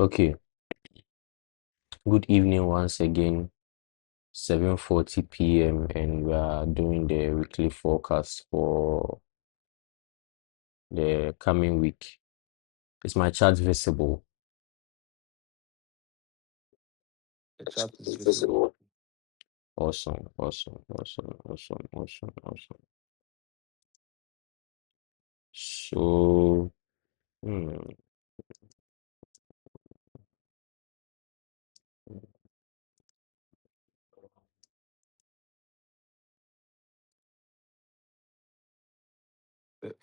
Okay, good evening once again, 7:40 p.m. and we are doing the weekly forecast for the coming week. Is my chart visible? The chat is visible. Awesome. So, hmm,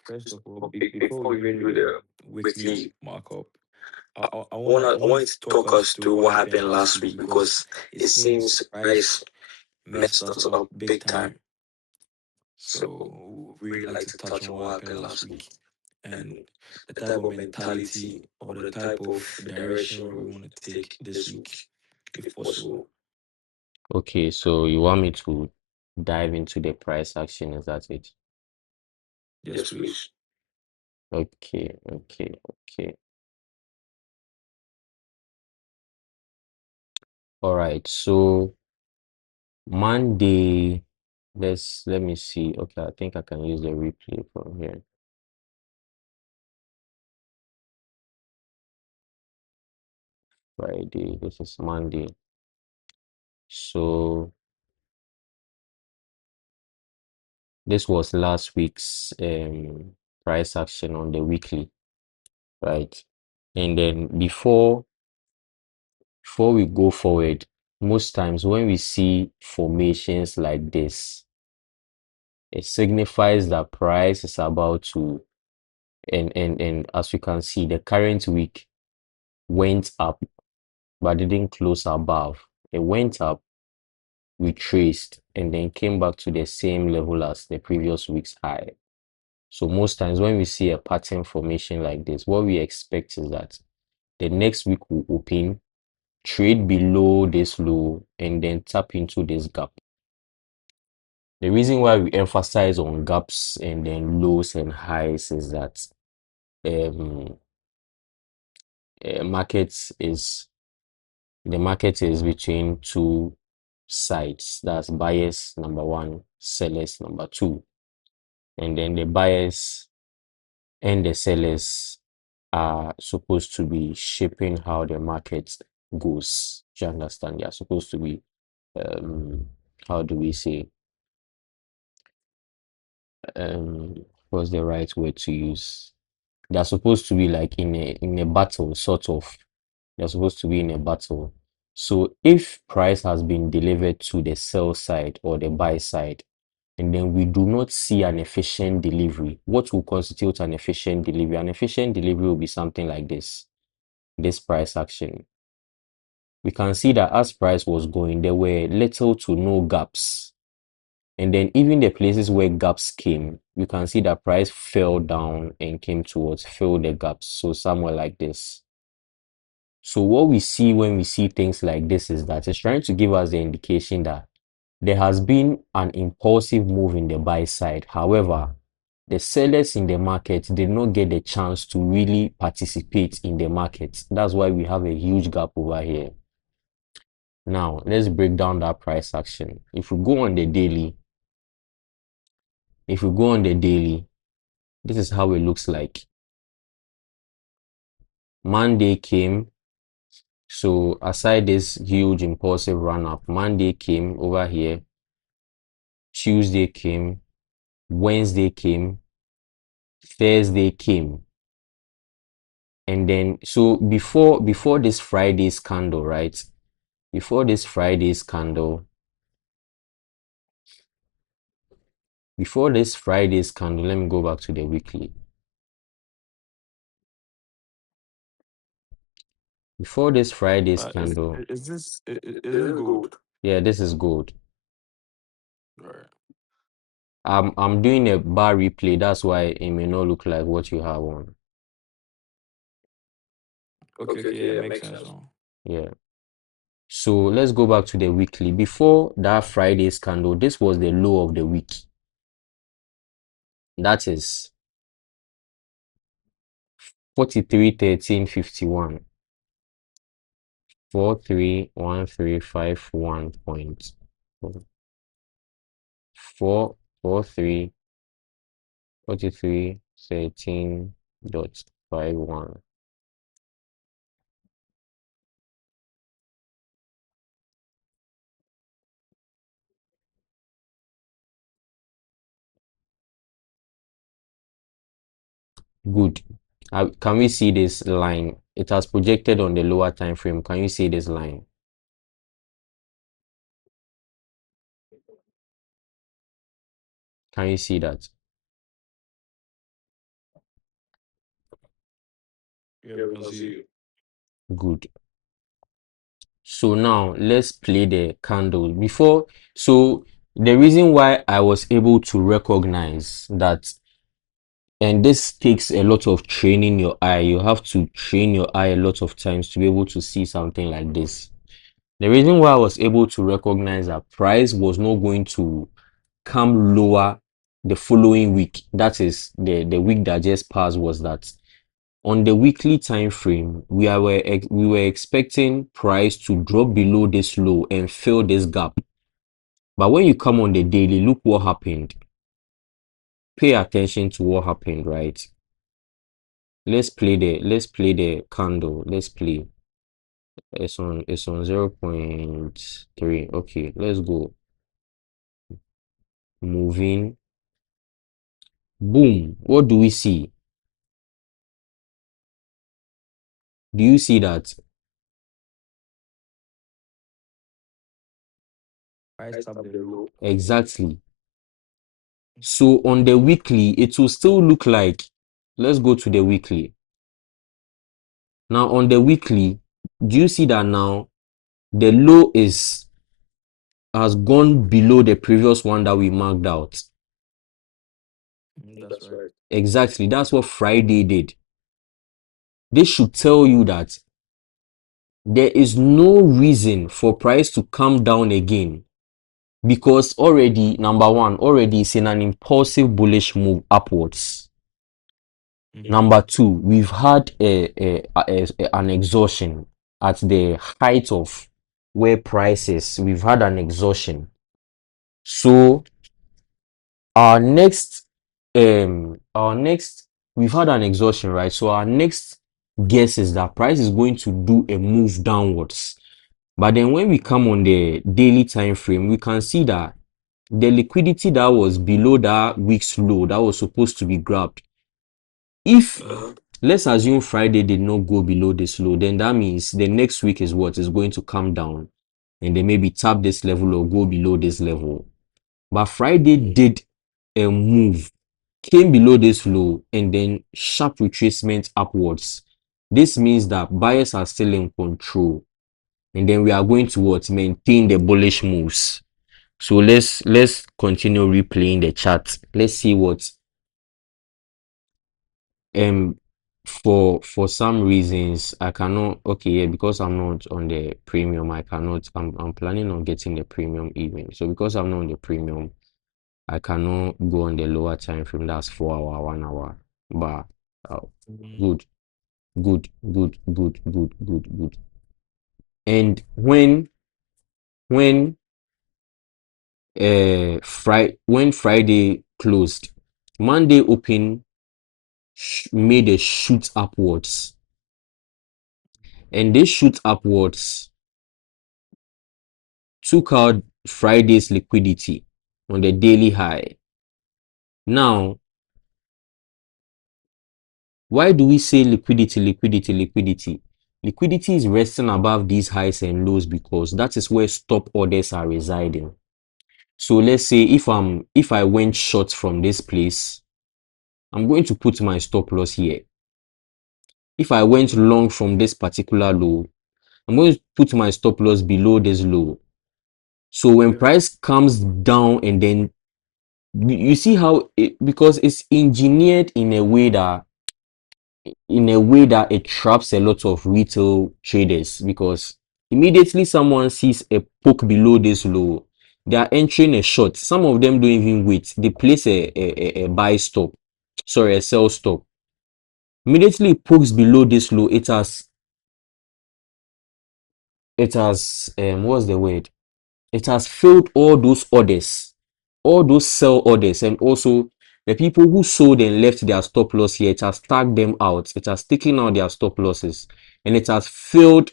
First of all, before we Before we even even do do the the weekly weekly, markup, I I want want to to talk talk us us through through what what happened happened last last week week because because it it seems seems price price messed messed us us up up big big time. time. So So we really really like like to to touch touch on on what what happened happened last last week week and and the the type type of of mentality mentality or or the the type type of of direction direction we we want to want to take take this this week, week, if if possible. possible. okay, so you want me to dive into the price action, is that it? Yes, Yes, please. please. Okay. All right, so Monday, let me see. Okay, I think I can use the replay from here. Friday, this is Monday. So this was last week's price action on the weekly, right? And then before we go forward, most times when we see formations like this, it signifies that price is about to and as we can see, the current week went up but didn't close above. It went up, retraced, and then came back to the same level as the previous week's high. So most times when we see a pattern formation like this, what we expect is that the next week will open, trade below this low, and then tap into this gap. The reason why we emphasize on gaps and then lows and highs is that um, markets is the market is between two sides. That's buyers number one, sellers number two, and then the buyers and the sellers are supposed to be shaping how the market goes. Do you understand? They are supposed to be um how do we say um what's the right word to use? They're supposed to be like in a battle, sort of. They're supposed to be in a battle. So if price has been delivered to the sell side or the buy side, and then we do not see an efficient delivery, what will constitute an efficient delivery? An efficient delivery will be something like this price action. We can see that as price was going, there were little to no gaps. And then even the places where gaps came, you can see that price fell down and came towards fill the gaps. So somewhere like this. So what we see when we see things like this is that it's trying to give us the indication that there has been an impulsive move in the buy side. However, the sellers in the market did not get the chance to really participate in the market. That's why we have a huge gap over here. Now, let's break down that price action. If we go on the daily, this is how it looks like. Monday came. So aside this huge impulsive run up, Monday came over here, Tuesday came, Wednesday came, Thursday came. And then so before this Friday's candle, right? Before this Friday's candle, let me go back to the weekly. Before this Friday's candle, Is this gold? yeah, this is gold. Right. I'm doing a bar replay, that's why it may not look like what you have on. Okay, yeah, makes sense now. Yeah. So let's go back to the weekly. Before that Friday's candle, this was the low of the week. That is 43.13.51. 431,351 443 4313.51. Good. Can we see this line? It has projected on the lower time frame. Can you see this line? Can you see that? Yeah, we can see it. Good. So now let's play the candle before. So the reason why I was able to recognize that, and this takes a lot of training your eye. You have to train your eye a lot of times to be able to see something like this. The reason why I was able to recognize that price was not going to come lower the following week, that is the week that just passed, was that on the weekly time frame we were expecting price to drop below this low and fill this gap. But when you come on the daily, look what happened. Pay attention to what happened, right? Let's play the candle. Let's play. It's on 0.3. Okay, let's go. Moving. Boom. What do we see? Do you see that? Price tap the low. Exactly. So on the weekly, it will still look like, let's go to the weekly. Now on the weekly, do you see that now the low has gone below the previous one that we marked out? That's right. Exactly. That's what Friday did. This should tell you that there is no reason for price to come down again, because already, number one, already it's in an impulsive bullish move upwards. Number two, we've had an exhaustion at the height of where price is. We've had an exhaustion. So our next, we've had an exhaustion, right? So our next guess is that price is going to do a move downwards. But then when we come on the daily time frame, we can see that the liquidity that was below that week's low that was supposed to be grabbed, if let's assume Friday did not go below this low, then that means the next week is what is going to come down and they maybe tap this level or go below this level. But Friday did a move, came below this low, and then sharp retracement upwards. This means that buyers are still in control, and then we are going to what, maintain the bullish moves. So let's continue replaying the chart. Let's see what um for some reasons I cannot. Okay, yeah, because I'm not on the premium, I cannot. I'm planning on getting the premium even. So because I'm not on the premium, I cannot go on the lower time frame. That's 4 hour, 1 hour. But good, good, good, good, good, good, good. And when when Friday closed, Monday open made a shoot upwards, and this shoot upwards took out Friday's liquidity on the daily high. Now, why do we say liquidity, liquidity, liquidity? Liquidity is resting above these highs and lows because that is where stop orders are residing. So let's say if I went short from this place, I'm going to put my stop loss here. If I went long from this particular low, I'm going to put my stop loss below this low. So when price comes down, and then you see how because it's engineered in a way that it traps a lot of retail traders, because immediately someone sees a poke below this low, they are entering a short. Some of them don't even wait. They place a buy stop, sorry, a sell stop. Immediately it pokes below this low, it has what's the word? It has failed all those orders, all those sell orders, and also the people who sold and left their stop loss here, it has tagged them out. It has taken out their stop losses, and it has failed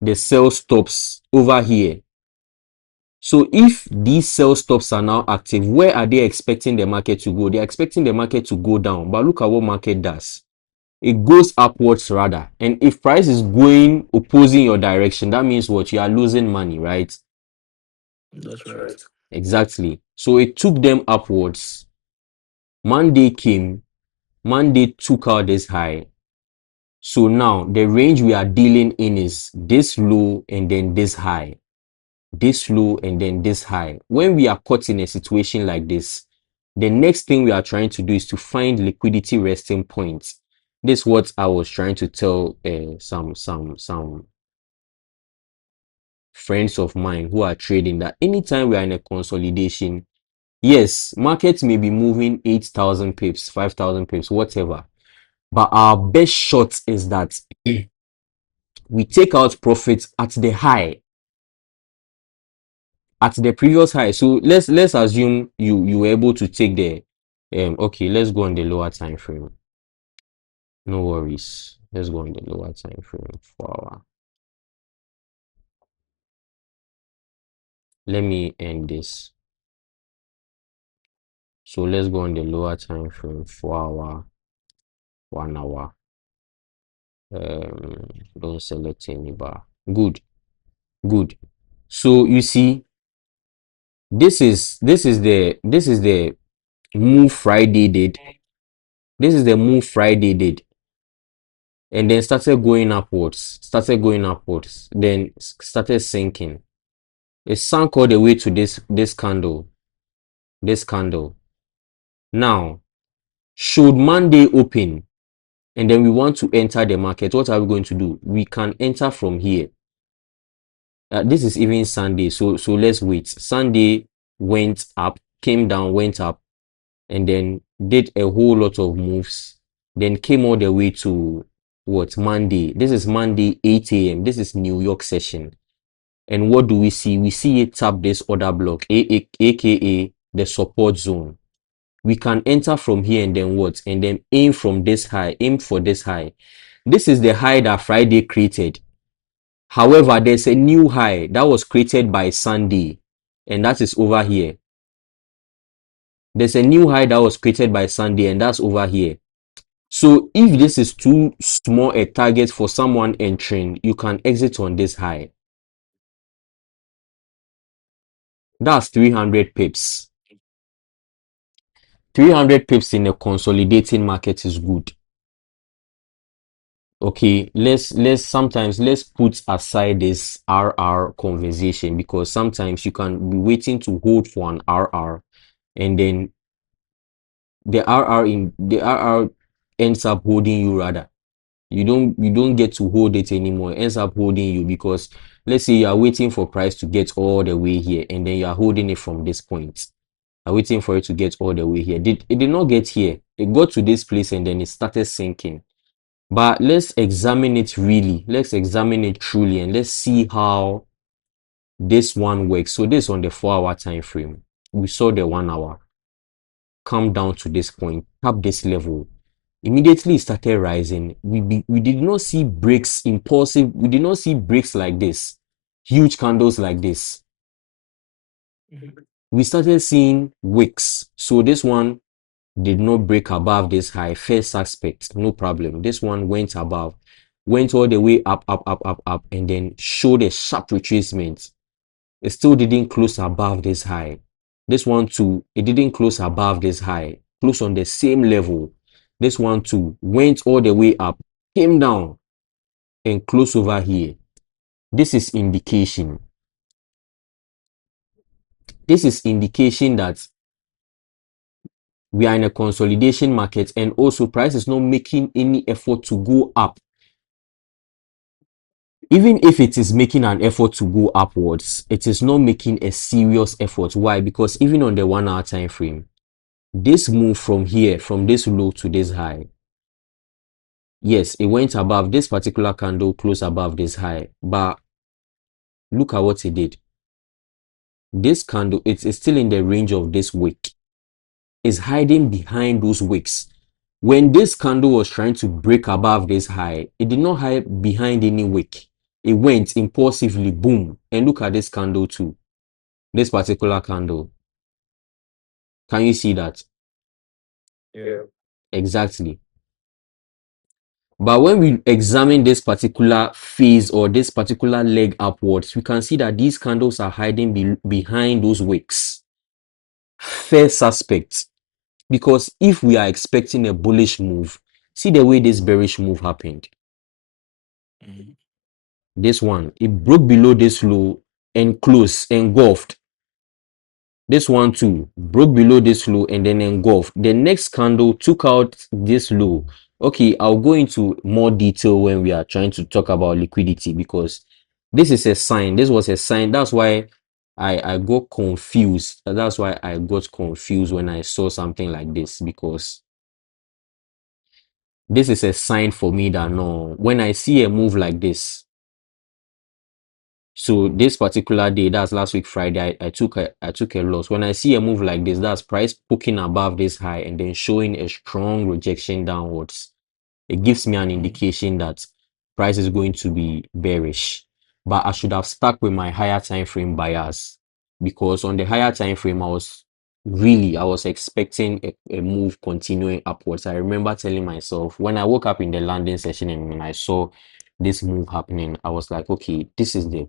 the sell stops over here. So if these sell stops are now active, where are they expecting the market to go? They're expecting the market to go down, but look at what market does. It goes upwards rather. And if price is going opposing your direction, that means what? You are losing money, right? That's right. Exactly. So it took them upwards. Monday came. Monday took out this high. So now the range we are dealing in is this low and then this high. This low and then this high. When we are caught in a situation like this, the next thing we are trying to do is to find liquidity resting points. This is what I was trying to tell some friends of mine who are trading, that anytime we are in a consolidation, yes, markets may be moving 8,000 pips, 5,000 pips, whatever. But our best shot is that we take out profits at the high, at the previous high. So let's assume you were able to take the okay, let's go on the lower time frame. No worries. Let's go on the lower time frame for our. Let me end this. So let's go on the lower time frame for our 1 hour. Don't select any bar. Good. So you see, this is the move Friday did. This is the move Friday did, and then started going upwards. Then started sinking. It sank all the way to this candle. This candle. Now, should Monday open, and then we want to enter the market, what are we going to do? We can enter from here. This is even Sunday, so let's wait. Sunday went up, came down, went up, and then did a whole lot of moves, then came all the way to what? Monday. This is Monday 8 a.m. This is New York session. And what do we see? We see it tap this order block, aka the support zone. We can enter from here and then what? And then aim from this high, aim for this high. This is the high that Friday created. However, there's a new high that was created by Sunday, and that is over here. There's a new high that was created by Sunday, and that's over here. So if this is too small a target for someone entering, you can exit on this high. That's 300 pips. 300 pips in a consolidating market is good. Okay, let's put aside this RR conversation, because sometimes you can be waiting to hold for an RR, and then the RR ends up holding you rather. You don't get to hold it anymore. It ends up holding you, because let's say you are waiting for price to get all the way here, and then you are holding it from this point. You're waiting for it to get all the way here. It did not get here. It got to this place and then it started sinking. But let's examine it really. Let's examine it truly, and let's see how this one works. So this on the 4-hour time frame. We saw the 1 hour come down to this point, tap this level. Immediately it started rising. We did not see breaks impulsive. We did not see breaks like this, huge candles like this. We started seeing wicks. So this one did not break above this high. First suspect, no problem. This one went above, went all the way up, and then showed a sharp retracement. It still didn't close above this high. This one too, it didn't close above this high. Close on the same level. This one too went all the way up, came down, and close over here. This is indication. This is indication that we are in a consolidation market, and also price is not making any effort to go up. Even if it is making an effort to go upwards, it is not making a serious effort. Why? Because even on the 1 hour time frame, this move from here, from this low to this high, yes, it went above this particular candle, close above this high, but Look at what it did. This candle, it's still in the range of this wick. It's hiding behind those wicks. When this candle was trying to break above this high, it did not hide behind any wick. It went impulsively, boom. And look at this candle too. This particular candle. Can you see that? Yeah. Exactly. But when we examine this particular phase or this particular leg upwards, we can see that these candles are hiding behind those wicks. Fair suspect. Because if we are expecting a bullish move, see the way this bearish move happened. Mhm. This one, it broke below this low and closed, engulfed. This one too, broke below this low and then engulfed. The next candle took out this low. Okay, I'll go into more detail when we are trying to talk about liquidity, because this is a sign. This was a sign. That's why I got confused. That's why I got confused when I saw something like this, because this is a sign for me that no, when I see a move like this, so this particular day, that's last week Friday, I took a loss. When I see a move like this, that's price poking above this high and then showing a strong rejection downwards. It gives me an Mhm. indication that price is going to be bearish. But I should have stuck with my higher time frame bias, because on the higher time frame, I was expecting a move continuing upwards. I remember telling myself when I woke up in the landing session and when I saw this move happening, I was like, okay, this is the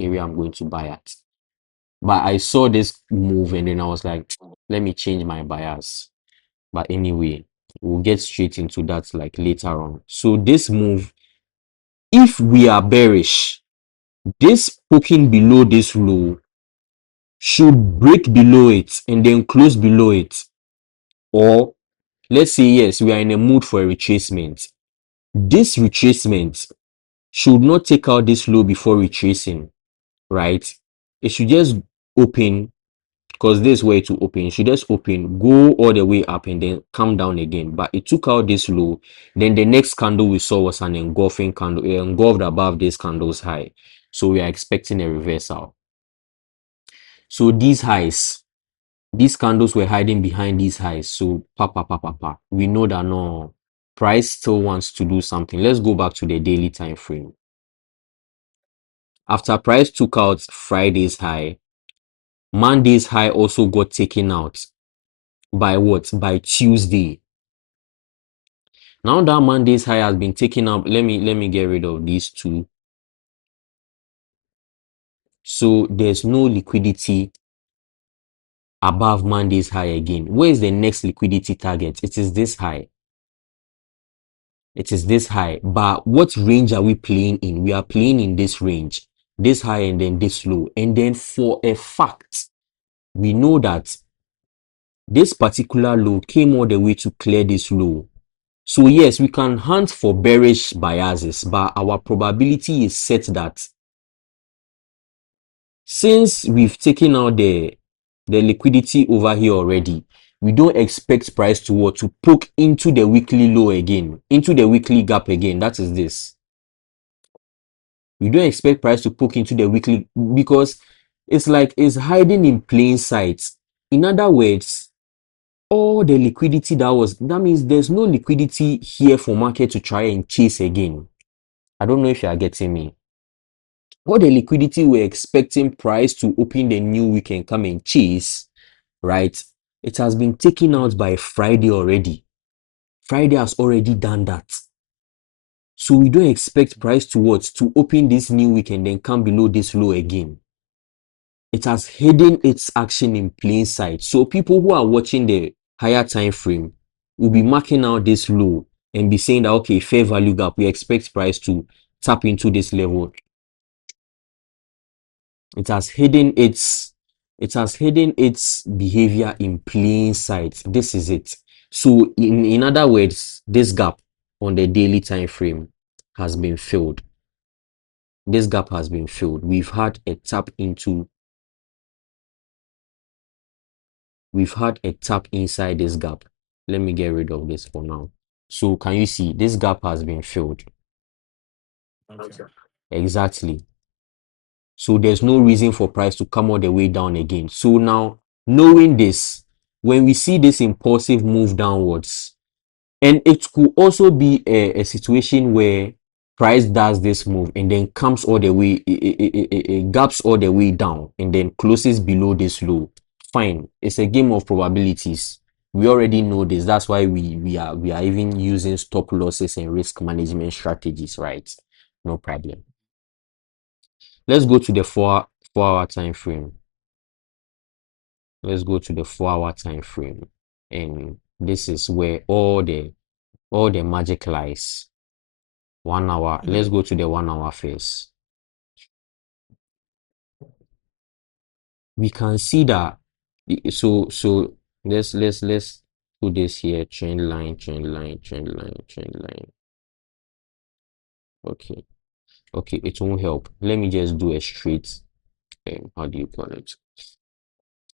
area I'm going to buy at. But I saw this move and then I was like, let me change my bias. But anyway, we'll get straight into that like later on. So this move, if we are bearish, this poking below this low should break below it and then close below it. Or let's say, yes, we are in a mood for a retracement. This retracement should not take out this low before retracing, right? It should just open, because this way to open. It should just open, go all the way up and then come down again. But it took out this low. Then the next candle we saw was an engulfing candle. It engulfed above this candle's high. So we are expecting a reversal. So these highs, these candles were hiding behind these highs. So we know that no, price still wants to do something. Let's go back to the daily time frame. After price took out Friday's high, Monday's high also got taken out by what? By Tuesday. Now that Monday's high has been taken out, let me get rid of these two. So there's no liquidity above Monday's high again. Where is the next liquidity target? It is this high. It is this high. But what range are we playing in? We are playing in this range. This high and then this low. And then for a fact, we know that this particular low came all the way to clear this low. So yes, we can hunt for bearish biases, but our probability is set that since we've taken out the liquidity over here already, we don't expect price to poke into the weekly low again, into the weekly gap again. That is this. We don't expect price to poke into the weekly, because it's like it's hiding in plain sight. In other words, all the liquidity that means there's no liquidity here for market to try and chase again. I don't know if you are getting me. All the liquidity we're expecting price to open the new week and come and chase, right? It has been taken out by Friday already. Friday has already done that. So we don't expect price to open this new week and then come below this low again. It has hidden its action in plain sight. So people who are watching the higher time frame will be marking out this low and be saying that, okay, fair value gap, we expect price to tap into this level. It has hidden its behavior in plain sight. This is it. So in other words, this gap on the daily time frame has been filled. This gap has been filled. We've had a tap inside this gap. Let me get rid of this for now. So can you see this gap has been filled? Okay. Exactly. So there's no reason for price to come all the way down again. So now, knowing this, when we see this impulsive move downwards, and it could also be a situation where price does this move and then comes all the way, it gaps all the way down and then closes below this low. Fine, it's a game of probabilities. We already know this. That's why we are even using stop losses and risk management strategies, right? No problem. Let's go to the 4 hour time frame. Let's go to the 4 hour time frame, and this is where all the magic lies. 1 hour. Let's go to the 1 hour first. We can see that. So let's put this here. Trend line, trend line, trend line, trend line. Okay, okay. It won't help. Let me just do a straight. How do you call it?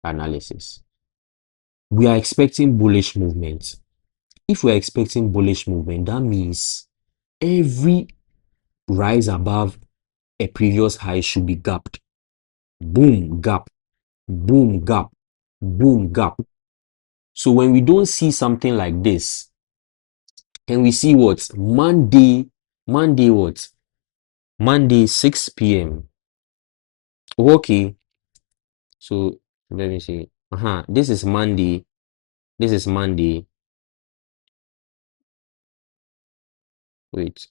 Analysis. We are expecting bullish movement. If we're expecting bullish movement, that means every rise above a previous high should be gapped. Boom, gap, boom, gap, boom, gap. So when we don't see something like this, and we see what? Monday what? Monday 6 p.m. Okay, so let me see. This is Monday. This is Monday. Wait.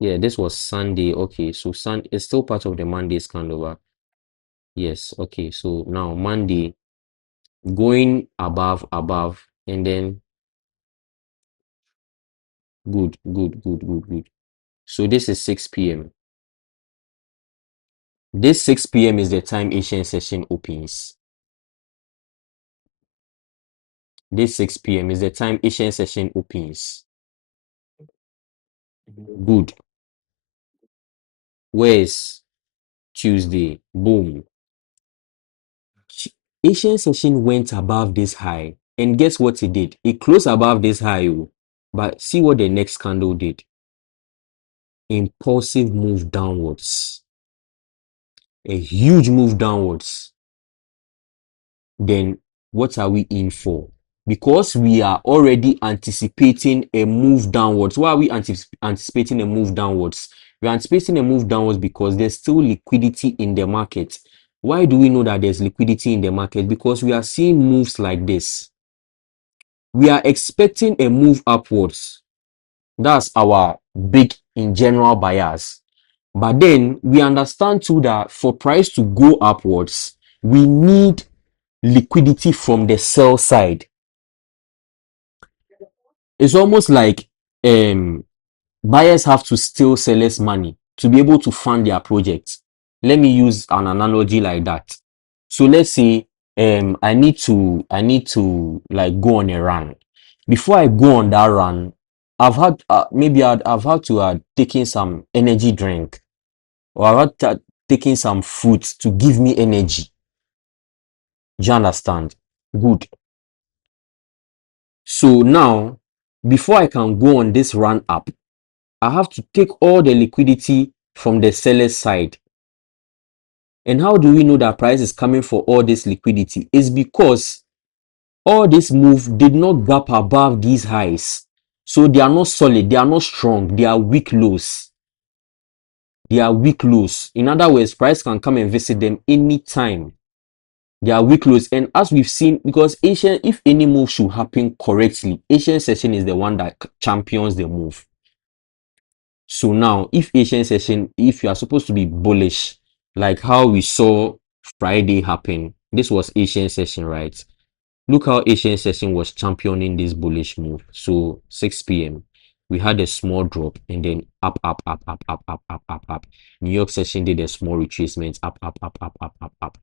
Yeah, this was Sunday. Okay, so it's still part of the Monday scan. Yes, okay. So now Monday going above, and then good. So this is 6 p.m. This 6 p.m. is the time Asian session opens. This 6 p.m. is the time Asian session opens. Good. Where's Tuesday? Boom. Asian session went above this high. And guess what it did? It closed above this high. But see what the next candle did. Impulsive move downwards. A huge move downwards. Then what are we in for? Because we are already anticipating a move downwards. Why are we anticipating a move downwards? We're anticipating a move downwards because there's still liquidity in the market. Why do we know that there's liquidity in the market? Because we are seeing moves like this. We are expecting a move upwards. That's our big in general bias. But then we understand too that for price to go upwards, we need liquidity from the sell side. It's almost like buyers have to steal sellers' money to be able to fund their projects. Let me use an analogy like that. So let's say I need to like go on a run. Before I go on that run, I've had I've had to taking some energy drink, or I've had taking some fruit to give me energy. Do you understand? Good. So now, before I can go on this run up, I have to take all the liquidity from the seller's side. And how do we know that price is coming for all this liquidity? It's because all this move did not gap above these highs. So they are not solid, they are not strong, they are weak lows. They are weak lows. In other words, price can come and visit them anytime. They are weak lows. And as we've seen, because Asian, if any move should happen correctly, Asian session is the one that champions the move. So now, if Asian session, if you are supposed to be bullish, like how we saw Friday happen, this was Asian session, right? Look how Asian session was championing this bullish move. So 6 p.m. we had a small drop and then up. New York session did a small retracement, up.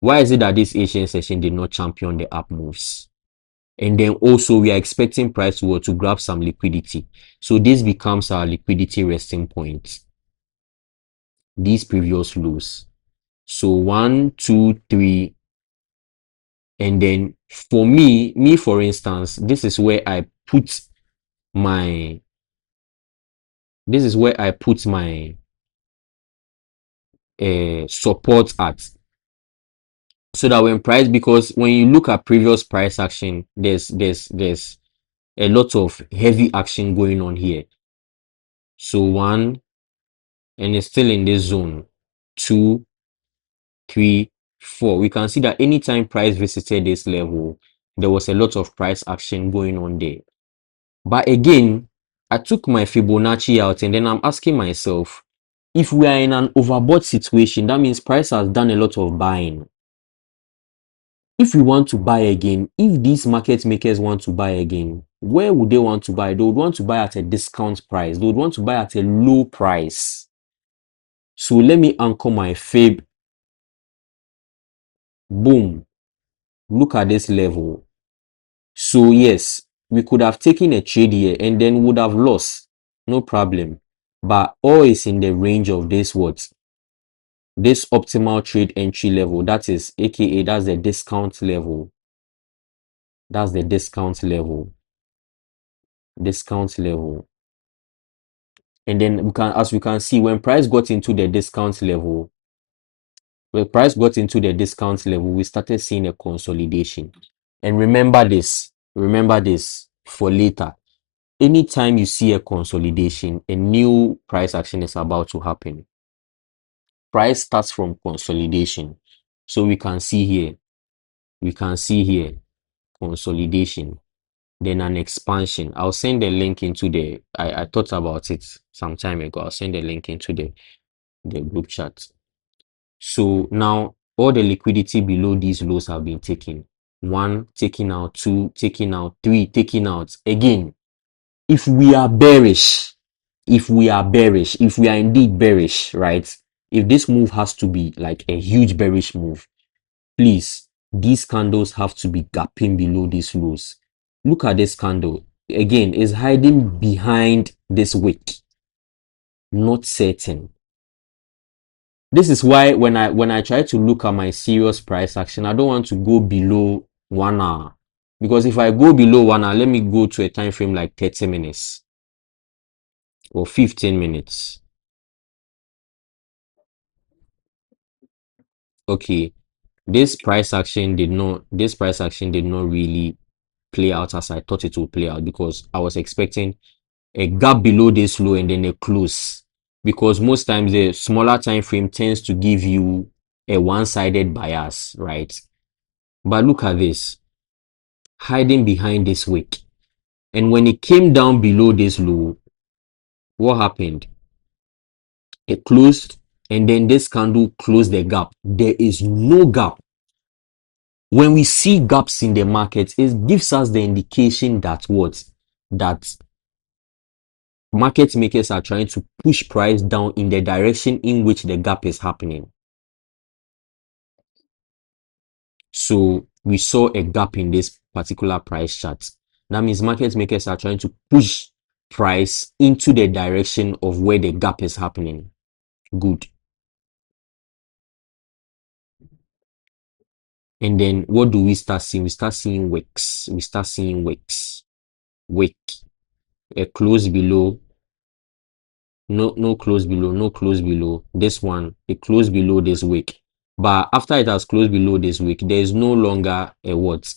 Why is it that this Asian session did not champion the up moves? And then also we are expecting price to grab some liquidity. So this becomes our liquidity resting point. These previous lows. So 1, 2, 3. And then for me, for instance, this is where I put my support at, so that when price, because when you look at previous price action, there's a lot of heavy action going on here. So one, and it's still in this zone. 2, 3, 4. We can see that anytime price visited this level, there was a lot of price action going on there. But again, I took my Fibonacci out and then I'm asking myself, if we are in an overbought situation, that means price has done a lot of buying. If we want to buy again, if these market makers want to buy again, where would they want to buy? They would want to buy at a discount price. They would want to buy at a low price. So let me anchor my fib. Boom. Look at this level. So yes, we could have taken a trade here and then would have lost. No problem. But all is in the range of this what? This optimal trade entry level. That is, aka that's the discount level. That's the discount level. Discount level. And then we can, as we can see, when price got into the discount level, we started seeing a consolidation. And remember this for later. Anytime you see a consolidation, a new price action is about to happen. Price starts from consolidation. So we can see here, consolidation, then an expansion. I'll send the link into I thought about it some time ago. I'll send the link into the group chat. So now all the liquidity below these lows have been taken. 1, taken out, 2, taken out, 3, taken out. Again, if we are indeed bearish, right? If this move has to be like a huge bearish move, please, these candles have to be gapping below these lows. Look at this candle. Again, it's hiding behind this wick. Not certain. This is why when I try to look at my serious price action, I don't want to go below 1 hour. Because if I go below 1 hour, let me go to a time frame like 30 minutes or 15 minutes. Okay, this price action did not really play out as I thought it would play out, because I was expecting a gap below this low and then a close, because most times the smaller time frame tends to give you a one-sided bias, right? But look at this, hiding behind this wick, and when it came down below this low, what happened? It closed, and then this candle closed the gap. There is no gap. When we see gaps in the market, it gives us the indication that what? That market makers are trying to push price down in the direction in which the gap is happening. So we saw a gap in this particular price chart. That means market makers are trying to push price into the direction of where the gap is happening. Good. And then what do we start seeing? We start seeing wicks. Wick. A close below. No close below. This one, it closed below this wick. But after it has closed below this wick, there is no longer a what?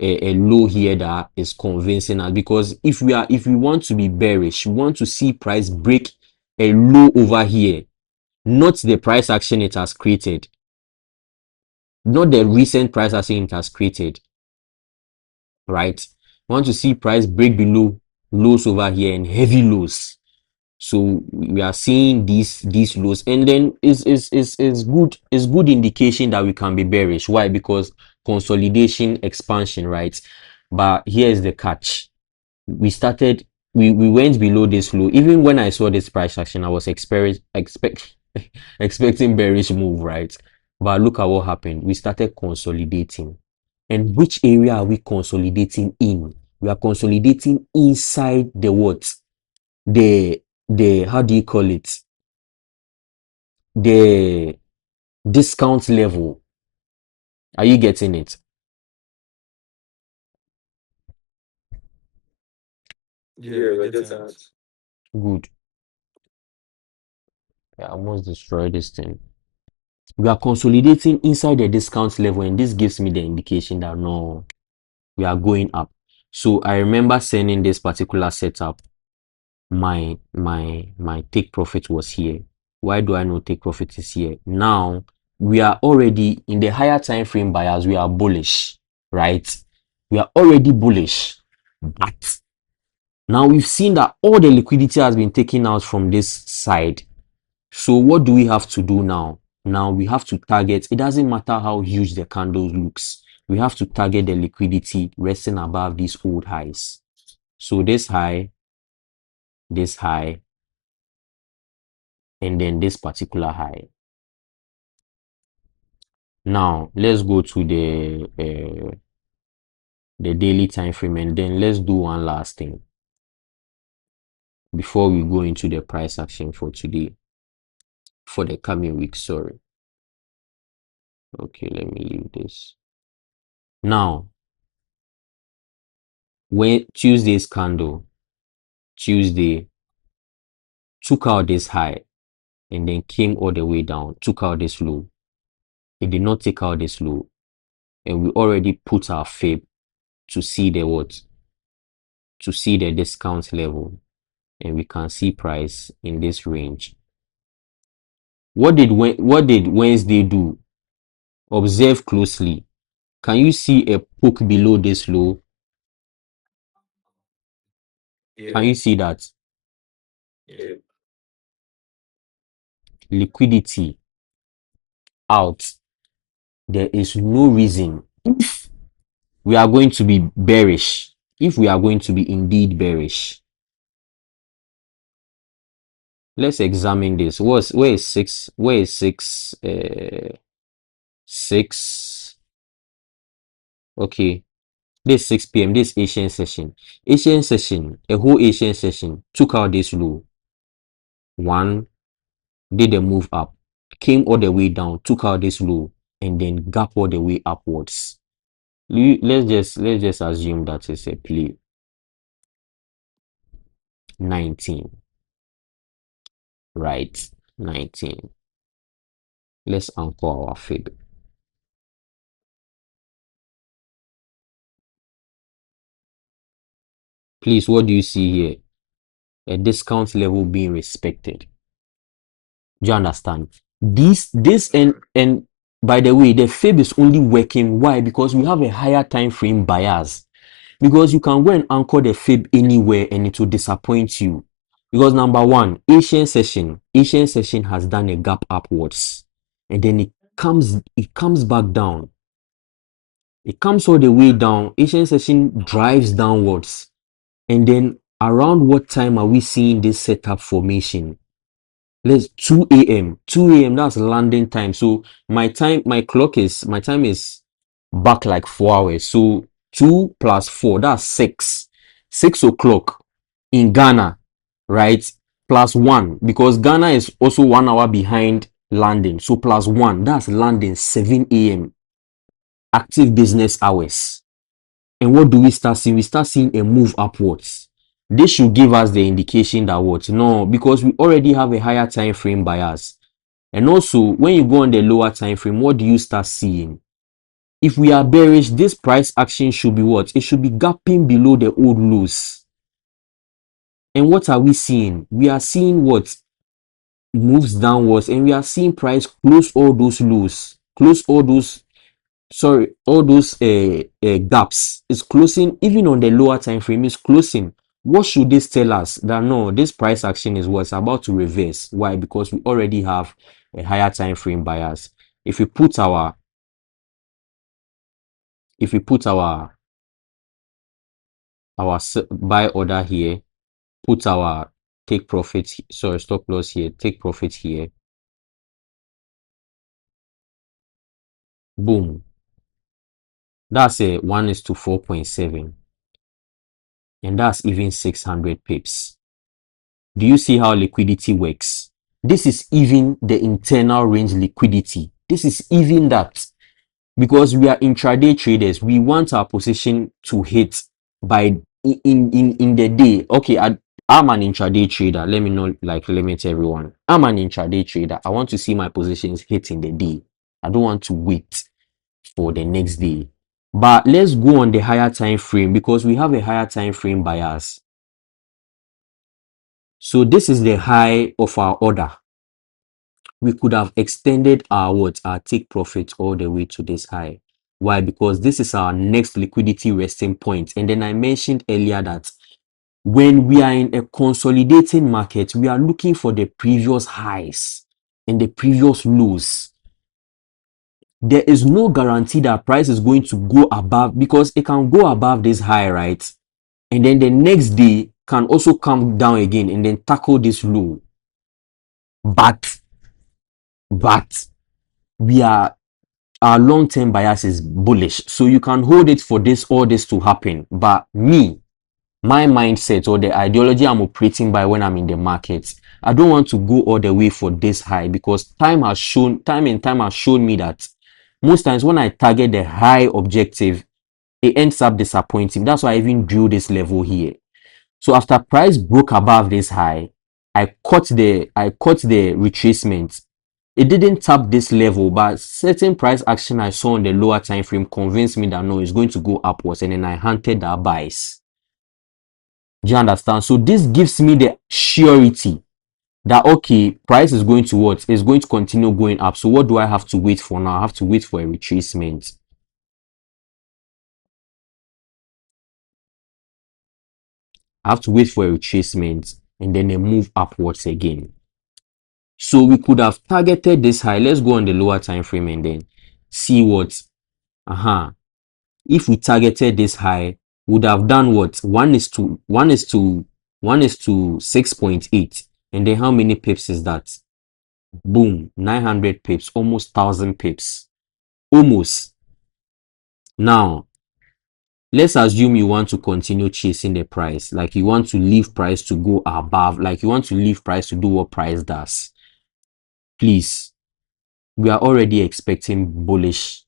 A low here that is convincing us, because if we want to be bearish, we want to see price break a low over here, not the price action it has created, not the recent price action it has created, right? We want to see price break below lows over here and heavy lows. So we are seeing these lows, and then is good indication that we can be bearish. Why? Because consolidation, expansion, right? But here's the catch. We went below this low. Even when I saw this price action, I was expecting bearish move, right? But look at what happened. We started consolidating. And which area are we consolidating in? We are consolidating inside the what? The how do you call it? The discount level. Are you getting it? Yeah, we're getting it. Good. I almost destroyed this thing. We are consolidating inside the discount level, and this gives me the indication that no, we are going up. So I remember sending this particular setup. My take profit was here. Why do I know take profit is here? Now we are already in the higher time frame buyers. We are bullish, right? We are already bullish, but now we've seen that all the liquidity has been taken out from this side. So what do we have to do now? Now we have to target. It doesn't matter how huge the candle looks. We have to target the liquidity resting above these old highs. So this high, and then this particular high. Now let's go to the daily time frame, and then let's do one last thing before we go into the price action for today, for the coming week. Sorry. Okay, let me leave this. Now, when Tuesday's candle, Tuesday took out this high and then came all the way down, took out this low. It did not take out this low, and we already put our fib to see the what? To see the discount level, and we can see price in this range. What did Wednesday do? Observe closely. Can you see a poke below this low? Yeah. Can you see that? Yeah. Liquidity out. There is no reason, if we are going to be bearish, if we are going to be indeed bearish. Let's examine this. Where is 6? Where is 6? 6. Okay. This 6 p.m. This Asian session. Asian session. A whole Asian session. Took out this low. One. Did a move up. Came all the way down. Took out this low. And then gap all the way upwards. Let's just assume that it's a play. 19. Right. 19. Let's anchor our fib. Please, what do you see here? A discount level being respected. Do you understand? This and by the way, the fib is only working. Why? Because we have a higher time frame bias. Because you can go and anchor the fib anywhere and it will disappoint you. Because number one, Asian session has done a gap upwards, and then it comes back down. It comes all the way down. Asian session drives downwards. And then around what time are we seeing this setup formation? Let's 2 a.m. 2 a.m. That's landing time. So my time is back like 4 hours. So 2 plus 4, that's 6. 6 o'clock in Ghana, right? Plus 1, because Ghana is also 1 hour behind landing. So plus 1, that's landing 7 a.m. active business hours. And what do we start seeing? We start seeing a move upwards. This should give us the indication that what? No, because we already have a higher time frame bias. And also, when you go on the lower time frame, what do you start seeing? If we are bearish, this price action should be what? It should be gapping below the old lows. And what are we seeing? We are seeing what? Moves downwards, and we are seeing price close all those lows, close all those gaps. Is closing. Even on the lower time frame, is closing. What should this tell us? That no, this price action is what's about to reverse. Why? Because we already have a higher time frame bias. If we put our buy order here, put our take profit, stop loss here, take profit here, boom, that's a 1:4.7, and that's even 600 pips. Do you see how liquidity works? This is even the internal range liquidity. This is even that, because we are intraday traders. We want our position to hit by in the day. Okay, I'm an intraday trader. Let me not like limit everyone. I'm an intraday trader. I want to see my positions hit in the day. I don't want to wait for the next day. But let's go on the higher time frame because we have a higher time frame bias. So this is the high of our order. We could have extended our take profit all the way to this high. Why? Because this is our next liquidity resting point. And then I mentioned earlier that when we are in a consolidating market, we are looking for the previous highs and the previous lows. There is no guarantee that price is going to go above, because it can go above this high, right? And then the next day can also come down again and then tackle this low. But we are, our long-term bias is bullish. So you can hold it for this, all this to happen. But me, my mindset or the ideology I'm operating by when I'm in the market, I don't want to go all the way for this high, because time and time has shown me that most times when I target the high objective, it ends up disappointing. That's why I even drew this level here. So after price broke above this high, I caught the retracement. It didn't tap this level, but certain price action I saw on the lower time frame convinced me that no, it's going to go upwards, and then I hunted that buys. Do you understand? So this gives me the surety that okay, price is going to what? It's going to continue going up. So what do I have to wait for now? I have to wait for a retracement. I have to wait for a retracement and then a move upwards again. So we could have targeted this high. Let's go on the lower time frame and then see what. If we targeted this high, would have done what? 1 is to 6.8. And then how many pips is that? Boom, 900 pips, almost 1,000 pips. Almost. Now, let's assume you want to continue chasing the price. Like you want to leave price to go above. Like you want to leave price to do what price does. Please, we are already expecting bullish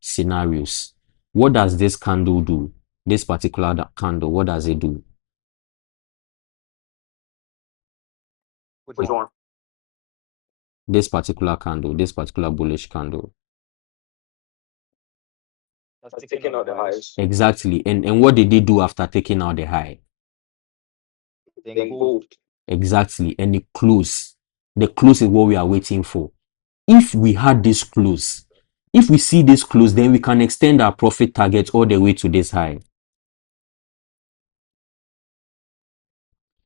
scenarios. What does this candle do? This particular candle, what does it do? Which one? This particular candle, this particular bullish candle. That's taking out the highs. Exactly. And what did they do after taking out the high? Then gold. Exactly. And the close. The close is what we are waiting for. If we had this close, if we see this close, then we can extend our profit target all the way to this high.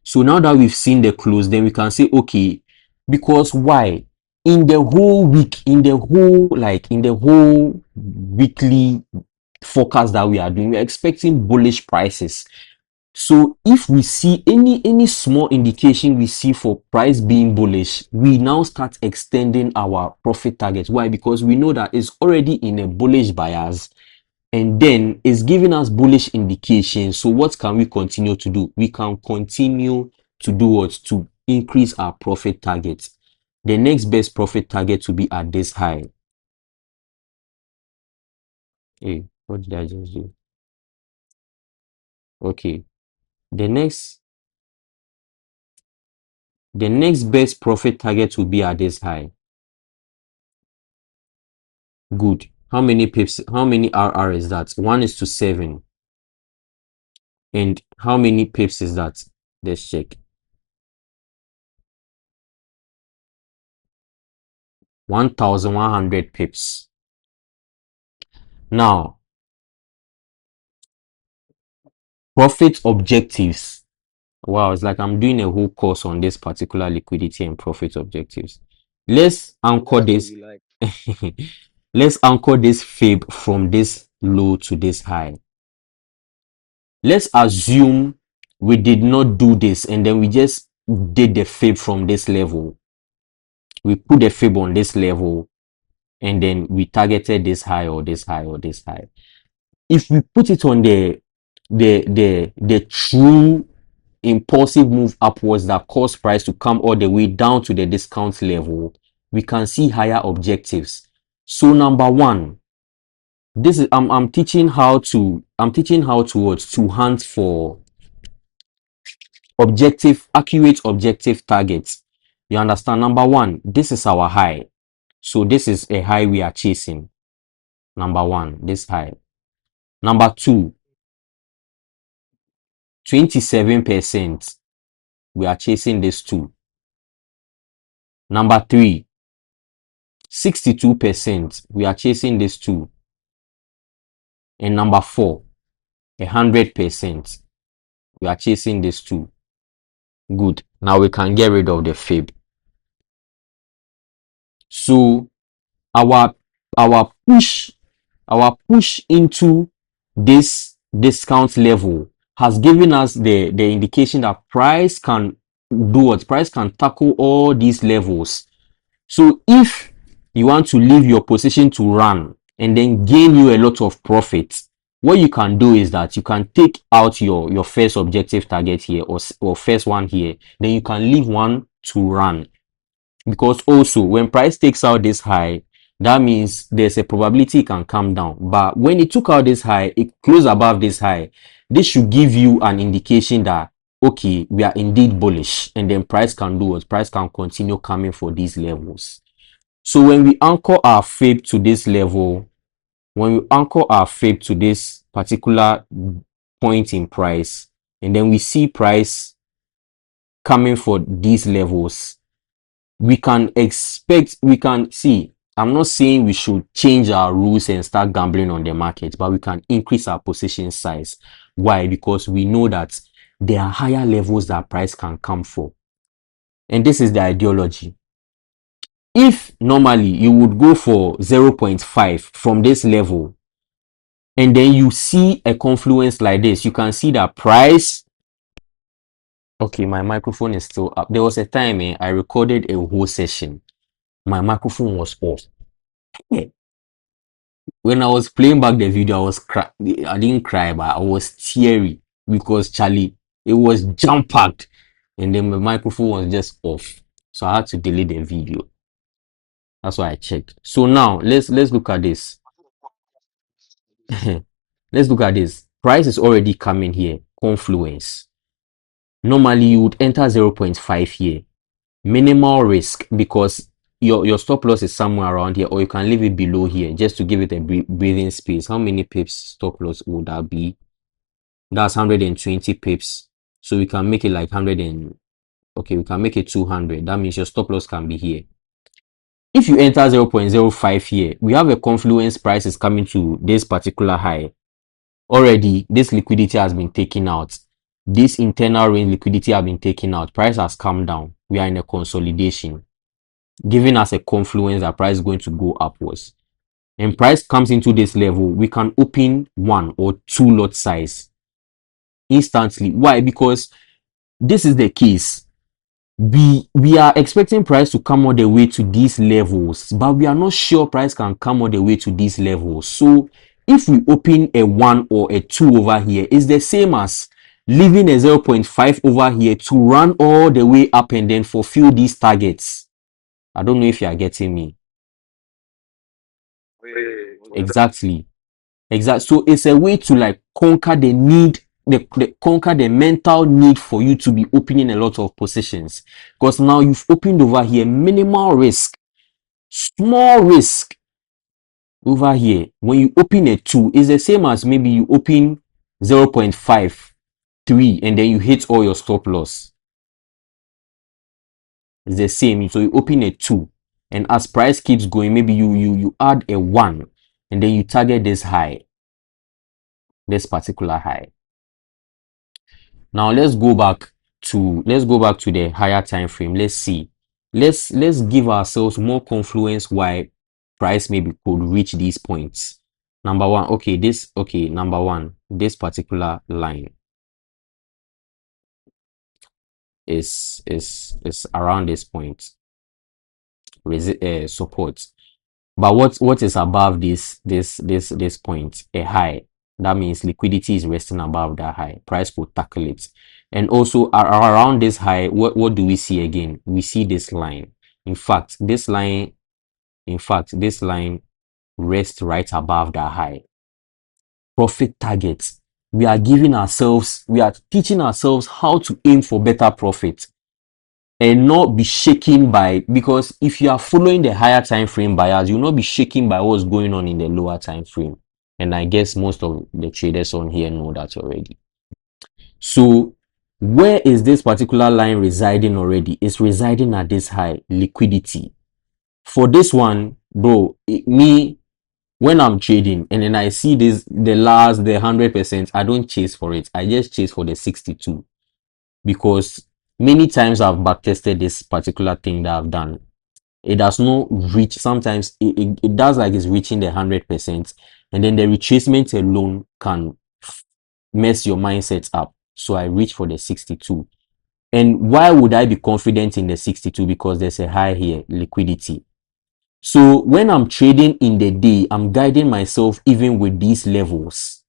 So now that we've seen the close, then we can say, okay, because why? In the whole week, in the whole weekly forecast that we are doing, we're expecting bullish prices. So if we see any small indication we see for price being bullish, we now start extending our profit targets. Why? Because we know that it's already in a bullish bias, and then it's giving us bullish indications. So what can we continue to do? We can continue to do what? To increase our profit targets. The next best profit target to be at this high. Hey, what did I just do? Okay. The next best profit target will be at this high. Good. How many pips? How many RR is that? 1 is to 7. And how many pips is that? Let's check. 1,100 pips. Now, profit objectives. Wow, it's like I'm doing a whole course on this particular liquidity and profit objectives. Let's anchor this. Let's anchor this fib from this low to this high. Let's assume we did not do this and then we just did the fib from this level. We put the fib on this level and then we targeted this high or this high or this high. If we put it on the true impulsive move upwards that caused price to come all the way down to the discount level, we can see higher objectives. So number one, this is I'm teaching how to hunt for accurate objective targets. You understand? Number one, this is our high. So this is a high we are chasing. Number one, this high. Number two, 27%. We are chasing this too. Number three, 62%. We are chasing this too. And number four, 100%. We are chasing this too. Good. Now we can get rid of the fib. So our push into this discount level has given us the indication that price can do what? Price can tackle all these levels. So if you want to leave your position to run and then gain you a lot of profit, what you can do is that you can take out your first objective target here or first one here, then you can leave one to run. Because also when price takes out this high, that means there's a probability it can come down. But when it took out this high, it closed above this high. This should give you an indication that, okay, we are indeed bullish, and then price can do what? Price can continue coming for these levels. So when we anchor our fib to this level, when we anchor our fib to this particular point in price, and then we see price coming for these levels, we can see, I'm not saying we should change our rules and start gambling on the market, but we can increase our position size. Why? Because we know that there are higher levels that price can come for. And this is the ideology. If normally you would go for 0.5 from this level, and then you see a confluence like this, you can see that price. Okay, my microphone is still up. There was a time I recorded a whole session. My microphone was off. When I was playing back the video, I didn't cry, but I was teary because Charlie, it was jam packed, and then my microphone was just off. So I had to delete the video. That's why I checked. So now let's look at this. Let's look at this. Price is already coming here. Confluence. Normally you would enter 0.5 here. Minimal risk because your stop loss is somewhere around here, or you can leave it below here just to give it a breathing space. How many pips stop loss would that be? That's 120 pips. So we can make it like 100 and okay, we can make it 200. That means your stop loss can be here. If you enter 0.05 here, we have a confluence price is coming to this particular high. Already, this liquidity has been taken out. This internal range liquidity has been taken out. Price has come down. We are in a consolidation, giving us a confluence that price is going to go upwards. And price comes into this level, we can open 1 or 2 lot size instantly. Why? Because this is the case. We are expecting price to come all the way to these levels, but we are not sure price can come all the way to these levels. So if we open a 1 or a 2 over here, it's the same as leaving a 0.5 over here to run all the way up and then fulfill these targets. I don't know if you are getting me. Exactly. So it's a way to like conquer the need, conquer the mental need for you to be opening a lot of positions. Because now you've opened over here, minimal risk, small risk over here. When you open a 2, it's the same as maybe you open 0.53 and then you hit all your stop loss. It's the same. So you open a 2, and as price keeps going, maybe you add a 1 and then you target this high, this particular high. Now let's go back to the higher time frame. Let's see. Let's give ourselves more confluence why price maybe could reach these points. Number one, number one, this particular line is around this point. Support. But what is above this point? A high. That means liquidity is resting above that high. Price will tackle it. And also around this high, what do we see again? We see this line. In fact, this line rests right above that high. Profit target we are teaching ourselves how to aim for better profit and not be shaken by, because if you are following the higher time frame bias, you'll not be shaken by what's going on in the lower time frame. And I guess most of the traders on here know that already. So where is this particular line residing already? It's residing at this high liquidity. For this one, bro, me, when I'm trading and then I see this, the 100%, I don't chase for it. I just chase for the 62, because many times I've backtested this particular thing that I've done. It does not reach. Sometimes it does like it's reaching the 100%, and then the retracement alone can mess your mindset up. So I reach for the 62. And why would I be confident in the 62? Because there's a high here, liquidity. So when I'm trading in the day, I'm guiding myself even with these levels.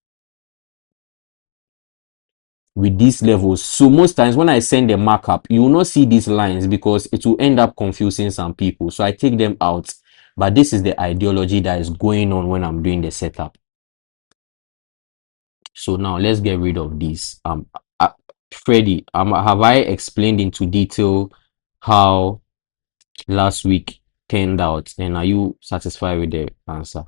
So most times when I send a markup, you will not see these lines because it will end up confusing some people. So I take them out. But this is the ideology that is going on when I'm doing the setup. So now let's get rid of these. Freddy, have I explained into detail how last week turned out, and are you satisfied with the answer?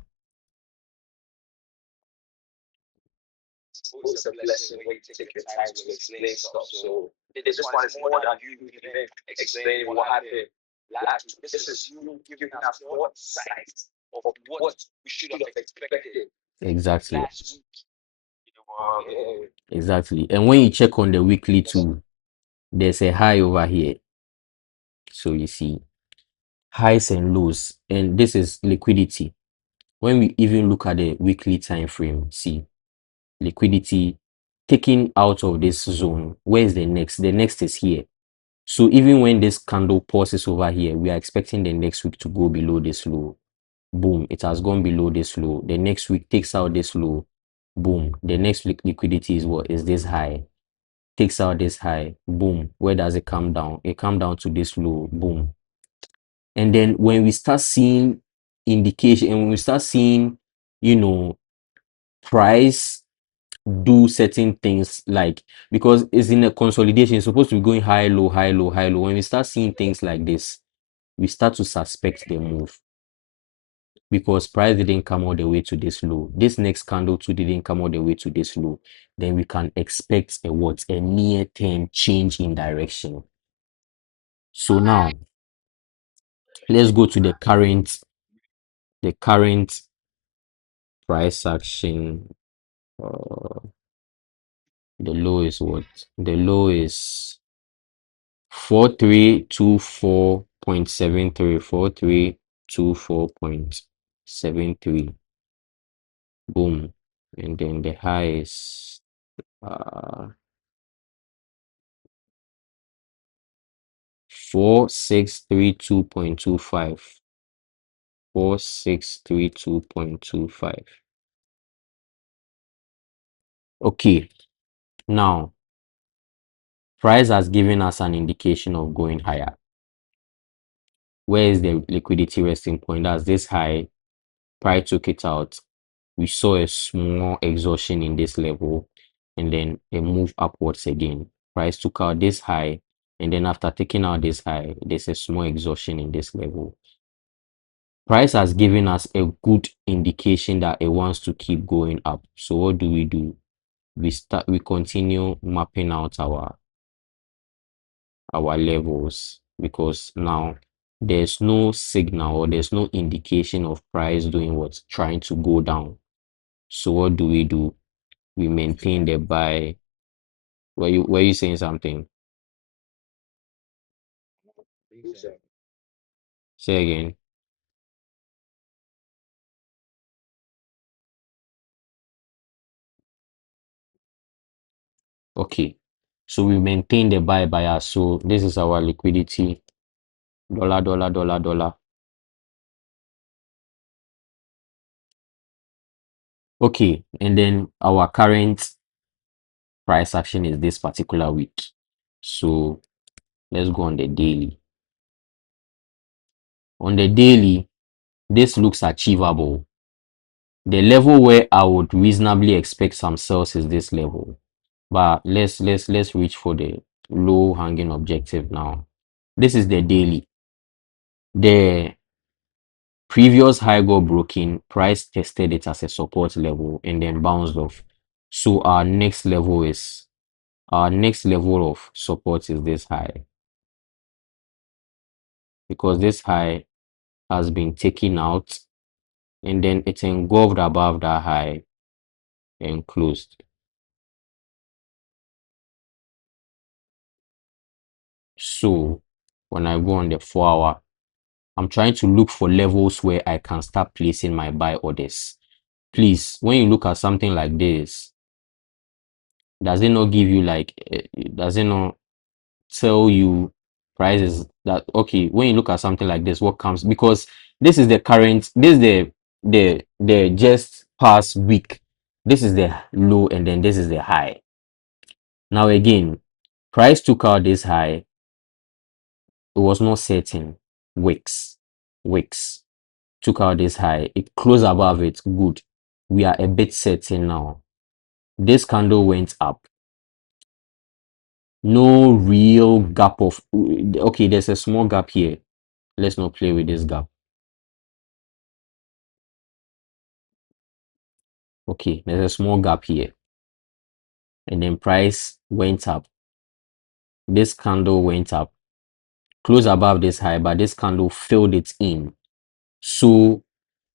It's a blessing when you take your time to explain stuff. So this one is more than you even explaining what happened last week. This is you giving us more insight of what we should have expected Exactly. last week. Exactly. And when you check on the weekly too, there's a high over here. So you see highs and lows, and this is liquidity. When we even look at the weekly time frame, see liquidity taking out of this zone. Where is the next? The next is here. So even when this candle pauses over here, we are expecting the next week to go below this low. Boom, it has gone below this low. The next week takes out this low. Boom, the next week liquidity is what? Is this high. Takes out this high. Boom, where does it come down? It come down to this low. Boom. And then when we start seeing indication, and when we start seeing, price do certain things, like, because it's in a consolidation, it's supposed to be going high, low, high, low, high, low. When we start seeing things like this, we start to suspect the move, because price didn't come all the way to this low. This next candle too didn't come all the way to this low. Then we can expect a near-term change in direction. So now let's go to the current price action. The low is what? The low is 4324.73. 4324.73. Boom. And then the high is 4632.25. 4632.25. Okay, now price has given us an indication of going higher. Where is the liquidity resting point? That's this high. Price took it out. We saw a small exhaustion in this level, and then a move upwards again. Price took out this high, and then after taking out this high, there's a small exhaustion in this level. Price has given us a good indication that it wants to keep going up. So what do? We continue mapping out our levels, because now there's no signal or there's no indication of price doing what's trying to go down. So what do? We maintain the buy. Were you saying something? Say again. Okay, so we maintain the buy bias. So this is our liquidity. Dollar, dollar, dollar, dollar. Okay, and then our current price action is this particular week. So let's go on the daily. On the daily, this looks achievable. The level where I would reasonably expect some sales is this level. But let's reach for the low hanging objective now. This is the daily. The previous high got broken, price tested it as a support level and then bounced off. So our next level of support is this high, because this high has been taken out and then it's engulfed above that high and closed. So when I go on the 4-hour, I'm trying to look for levels where I can start placing my buy orders. Please, when you look at something like this, does it not give you like, does it not tell you prices that, okay, when you look at something like this, what comes? Because this is the current, this is the just past week. This is the low and then this is the high. Now again, price took out this high. It was not certain. Wicks took out this high. It closed above it. Good. We are a bit certain now. This candle went up. No real gap of, okay, there's a small gap here. Let's not play with this gap. Okay, there's a small gap here. And then price went up. This candle went up. Close above this high, but this candle filled it in. So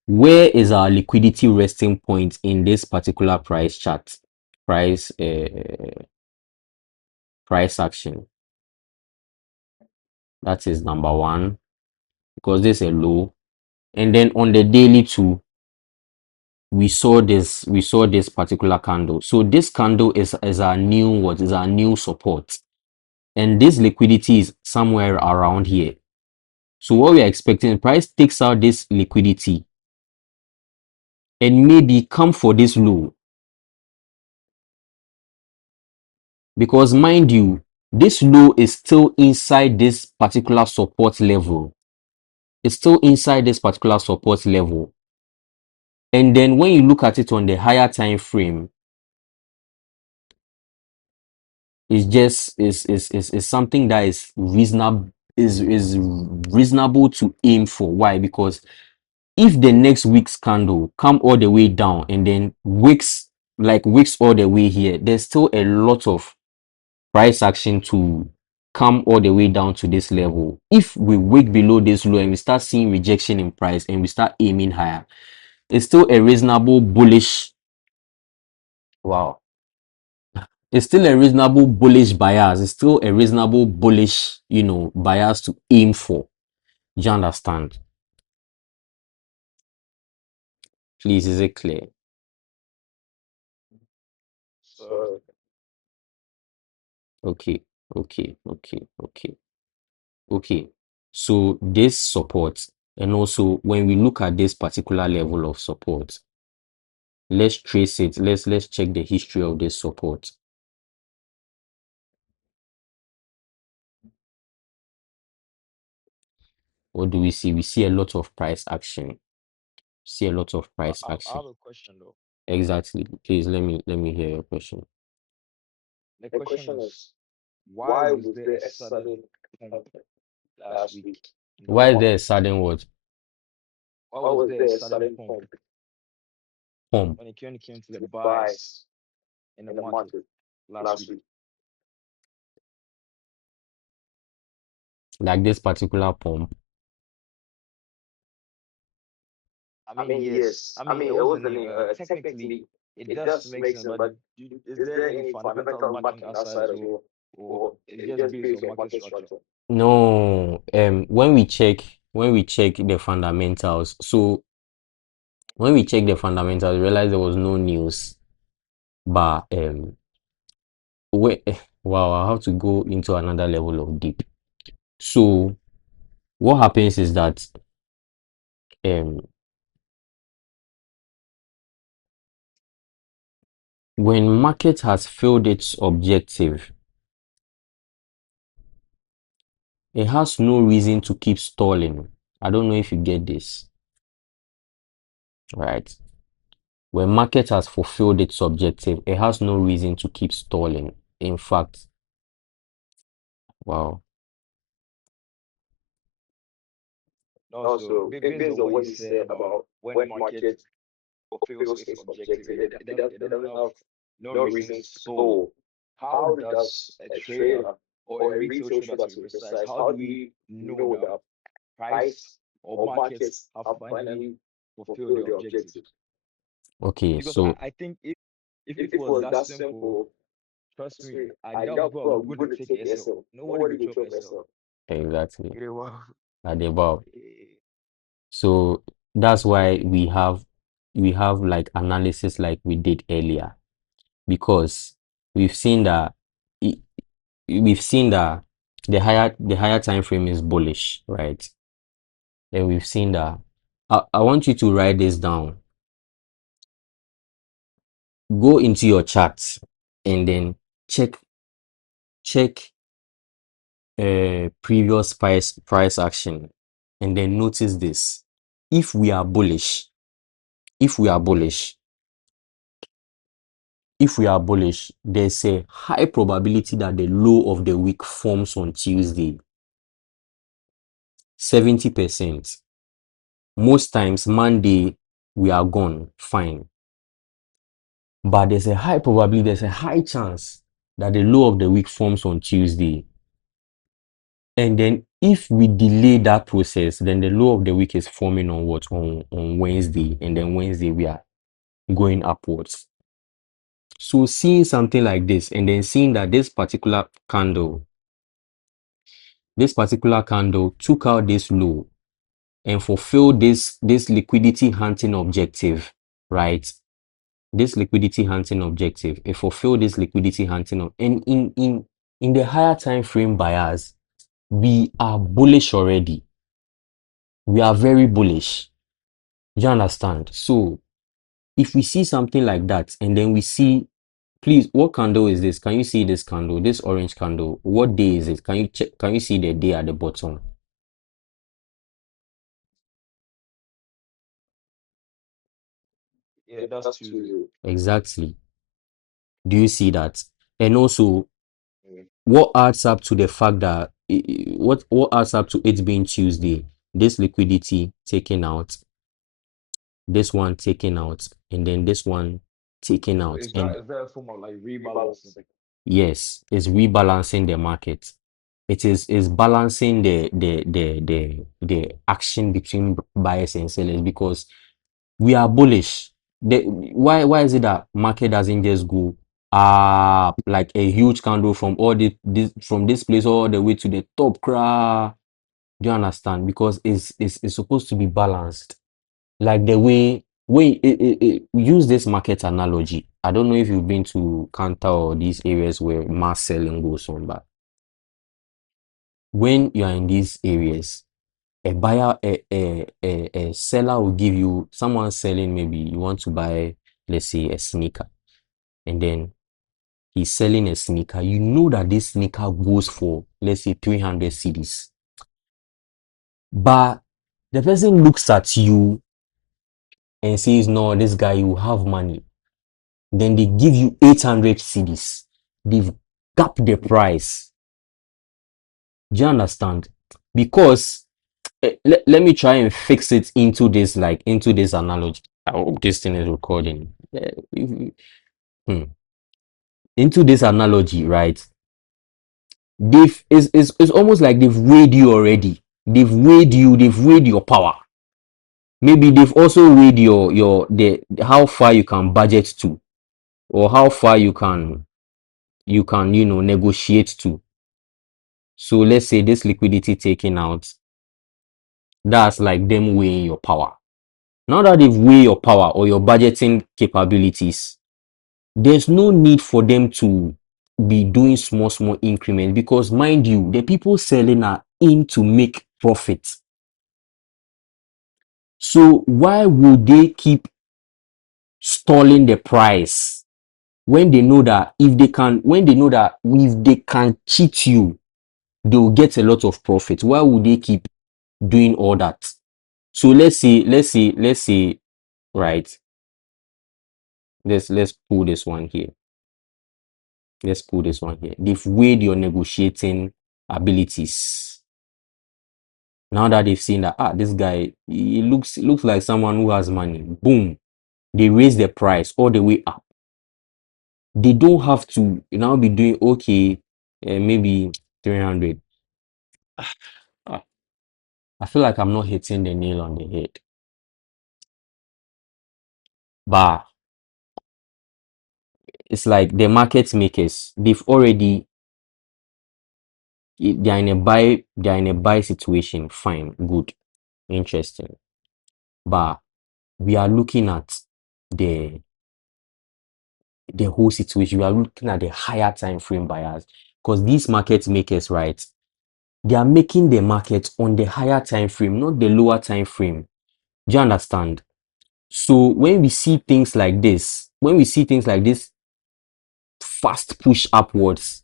where is our liquidity resting point in this particular price chart? Price price action. That is number one, because this is a low. And then on the daily too, we saw this particular candle. So this candle is our new support. And this liquidity is somewhere around here. So what we are expecting, price takes out this liquidity and maybe come for this low. Because mind you, this low is still inside this particular support level. It's still inside this particular support level. And then when you look at it on the higher time frame, it's just is something that is reasonable to aim for. Why? Because if the next week's candle come all the way down and then wicks all the way here, there's still a lot of price action to come all the way down to this level. If we wick below this low and we start seeing rejection in price and we start aiming higher, it's still a reasonable bullish. Wow. It's still a reasonable bullish bias. It's still a reasonable bullish, bias to aim for. Do you understand? Please, is it clear? So Okay, okay, okay, okay, okay. So this support, and also when we look at this particular level of support, let's trace it. Let's check the history of this support. What do we see? We see a lot of price action. See a lot of price I action. have a question though. Exactly. Please let me hear your question. The the question question is, is, why why was was there there a a sudden sudden pump pump last last week week? in the Why is market? there a sudden what? Why Why was was there a there a sudden sudden pump pump Pump. when it came to the to buys buys in the in the market market last last week? week? Like this particular pump. I I mean, mean, yes. yes. I I mean, mean, it it was the name. wasn't Technically, technically, it it does does make make sense, sense, but but is is there there any any fundamentals fundamentals backing backing that that side side as as well, well? or Or it's it's just just based based on on market market structure? structure? No, when we check the fundamentals, so when we check the fundamentals, we realized there was no news. But wait, wow, I have to go into another level of deep. So what happens is that um when market has failed its objective, it has no reason to keep stalling. I don't know if you get this, right? When market has fulfilled its objective, it has no reason to keep stalling. In fact, wow. Also, based on what you said about when market fulfills its objective, it doesn't have no reason to stall. How does a trader or a retail trader, to be precise, how do we know that price or markets have finally fulfilled their objectives? Okay, Because so I think if it was that simple, trust me, I doubt people are going to take SL. Nobody will chop SL. exactly Okay, wow. at the above. Eh, So that's why we have like analysis like we did earlier, because we've seen that i- we've seen that the higher time frame is bullish, right? And we've seen that. I want you to write this down. Go into your charts and then check previous price action, and then notice this. If we are bullish, if we are bullish, if we are bullish, there's a high probability that the low of the week forms on Tuesday. 70%. Most times, Monday, we are gone, fine. But there's a high probability, there's a high chance that the low of the week forms on Tuesday. And then if we delay that process, then the low of the week is forming on what? On Wednesday. And then Wednesday, we are going upwards. So seeing something like this, and then seeing that this particular candle took out this low and fulfilled this liquidity hunting objective, right? This liquidity hunting objective, it fulfilled this liquidity hunting and in the higher time frame bias, we are bullish already. We are very bullish. You understand? So if we see something like that, and then we see, please, what candle is this? Can you see this candle? This orange candle. What day is it? Can you check? Can you see the day at the bottom? yeah, that's Tuesday. Exactly. Do you see that? And also, Mm. what adds up to the fact that what adds up to it being Tuesday? This liquidity taken out, this one taken out, and then this one taken So out. is And that a form of like rebalancing? yes, it's rebalancing the market. It is balancing the action between buyers and sellers, because we are bullish. Why is it that market doesn't just go up like a huge candle from from this place all the way to the top cra? Do you understand? Because it's supposed to be balanced. Like the way use this market analogy. I don't know if you've been to Cantor or these areas where mass selling goes on, but when you are in these areas, a seller will give you, someone selling, maybe you want to buy, let's say, a sneaker, and then he's selling a sneaker. You know that this sneaker goes for, let's say, 300 cedis. But the person looks at you and says, no, this guy, you have money. Then they give you 800 cedis. They've gapped the price. Do you understand? Because let me try and fix it into this, like into this analogy. I hope this thing is recording. Hmm. Into this analogy, right? It's almost like they've weighed you already. They've weighed you, they've weighed your power. Maybe they've also weighed the how far you can budget to, or how far you can negotiate to. So let's say this liquidity taken out, that's like them weighing your power. Now that they've weighed your power or your budgeting capabilities, there's no need for them to be doing small increments, because mind you, the people selling are in to make profit. So why would they keep stalling the price when they know that if they can cheat you, they'll get a lot of profit? Why would they keep doing all that? So let's say, right? let's pull this one here. Let's pull this one here. They've weighed your negotiating abilities. Now that they've seen that this guy, he looks like someone who has money. Boom, they raise the price all the way up. They don't have to now be doing okay, maybe 300. Ah, I feel like I'm not hitting the nail on the head, but it's like the market makers, they've already they're in a buy situation. Fine, good, interesting. But we are looking at the whole situation. We are looking at the higher time frame buyers, because these market makers, right, they are making the market on the higher time frame, not the lower time frame. Do you understand? So when we see things like this, fast push upwards,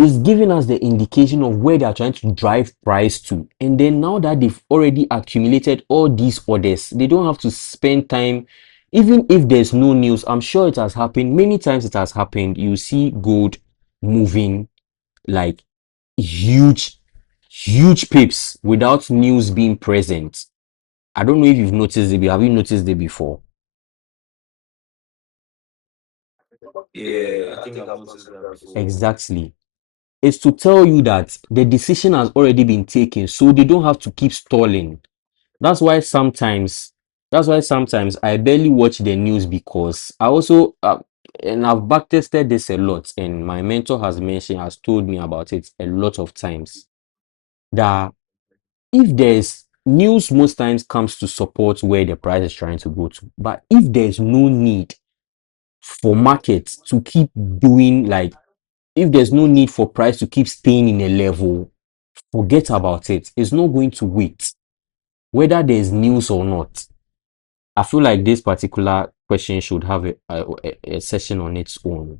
it's giving us the indication of where they are trying to drive price to. And then now that they've already accumulated all these orders, they don't have to spend time. Even if there's no news, I'm sure it has happened. Many times it has happened. You see gold moving like huge, huge pips without news being present. I don't know if you've noticed it. Have you noticed it before? Yeah, I think I've noticed that before. Exactly. It's to tell you that the decision has already been taken, so they don't have to keep stalling. That's why sometimes, I barely watch the news, because I also and I've backtested this a lot, and my mentor has told me about it a lot of times, that if there's news, most times comes to support where the price is trying to go to. But if there's no need for markets to keep doing, like, if there's no need for price to keep staying in a level, forget about it. It's not going to wait, whether there's news or not. I feel like this particular question should have a session on its own.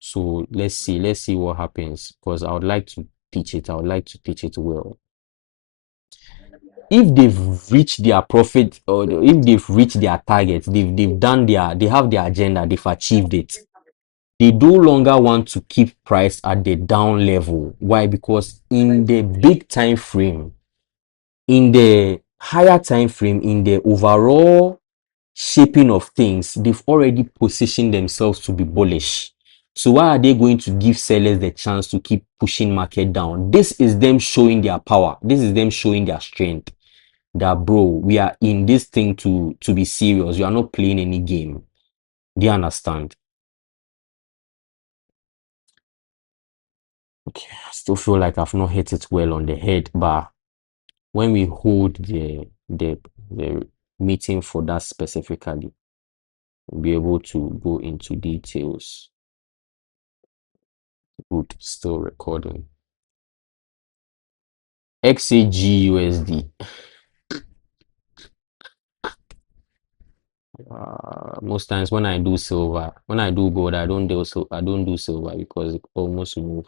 So let's see what happens, because I would like to teach it. I would like to teach it well. If they've reached their profit, or if they've reached their target, they have their agenda, they've achieved it. They no longer want to keep price at the down level. Why? Because in the big time frame, in the higher time frame, in the overall shaping of things, they've already positioned themselves to be bullish. So why are they going to give sellers the chance to keep pushing market down? This is them showing their power. This is them showing their strength. That, bro, we are in this thing to be serious. You are not playing any game. Do you understand? Okay, I still feel like I've not hit it well on the head, but when we hold the meeting for that specifically, we'll be able to go into details. Good, still recording. XAGUSD. Most times when I do gold, I don't do silver, because it almost move.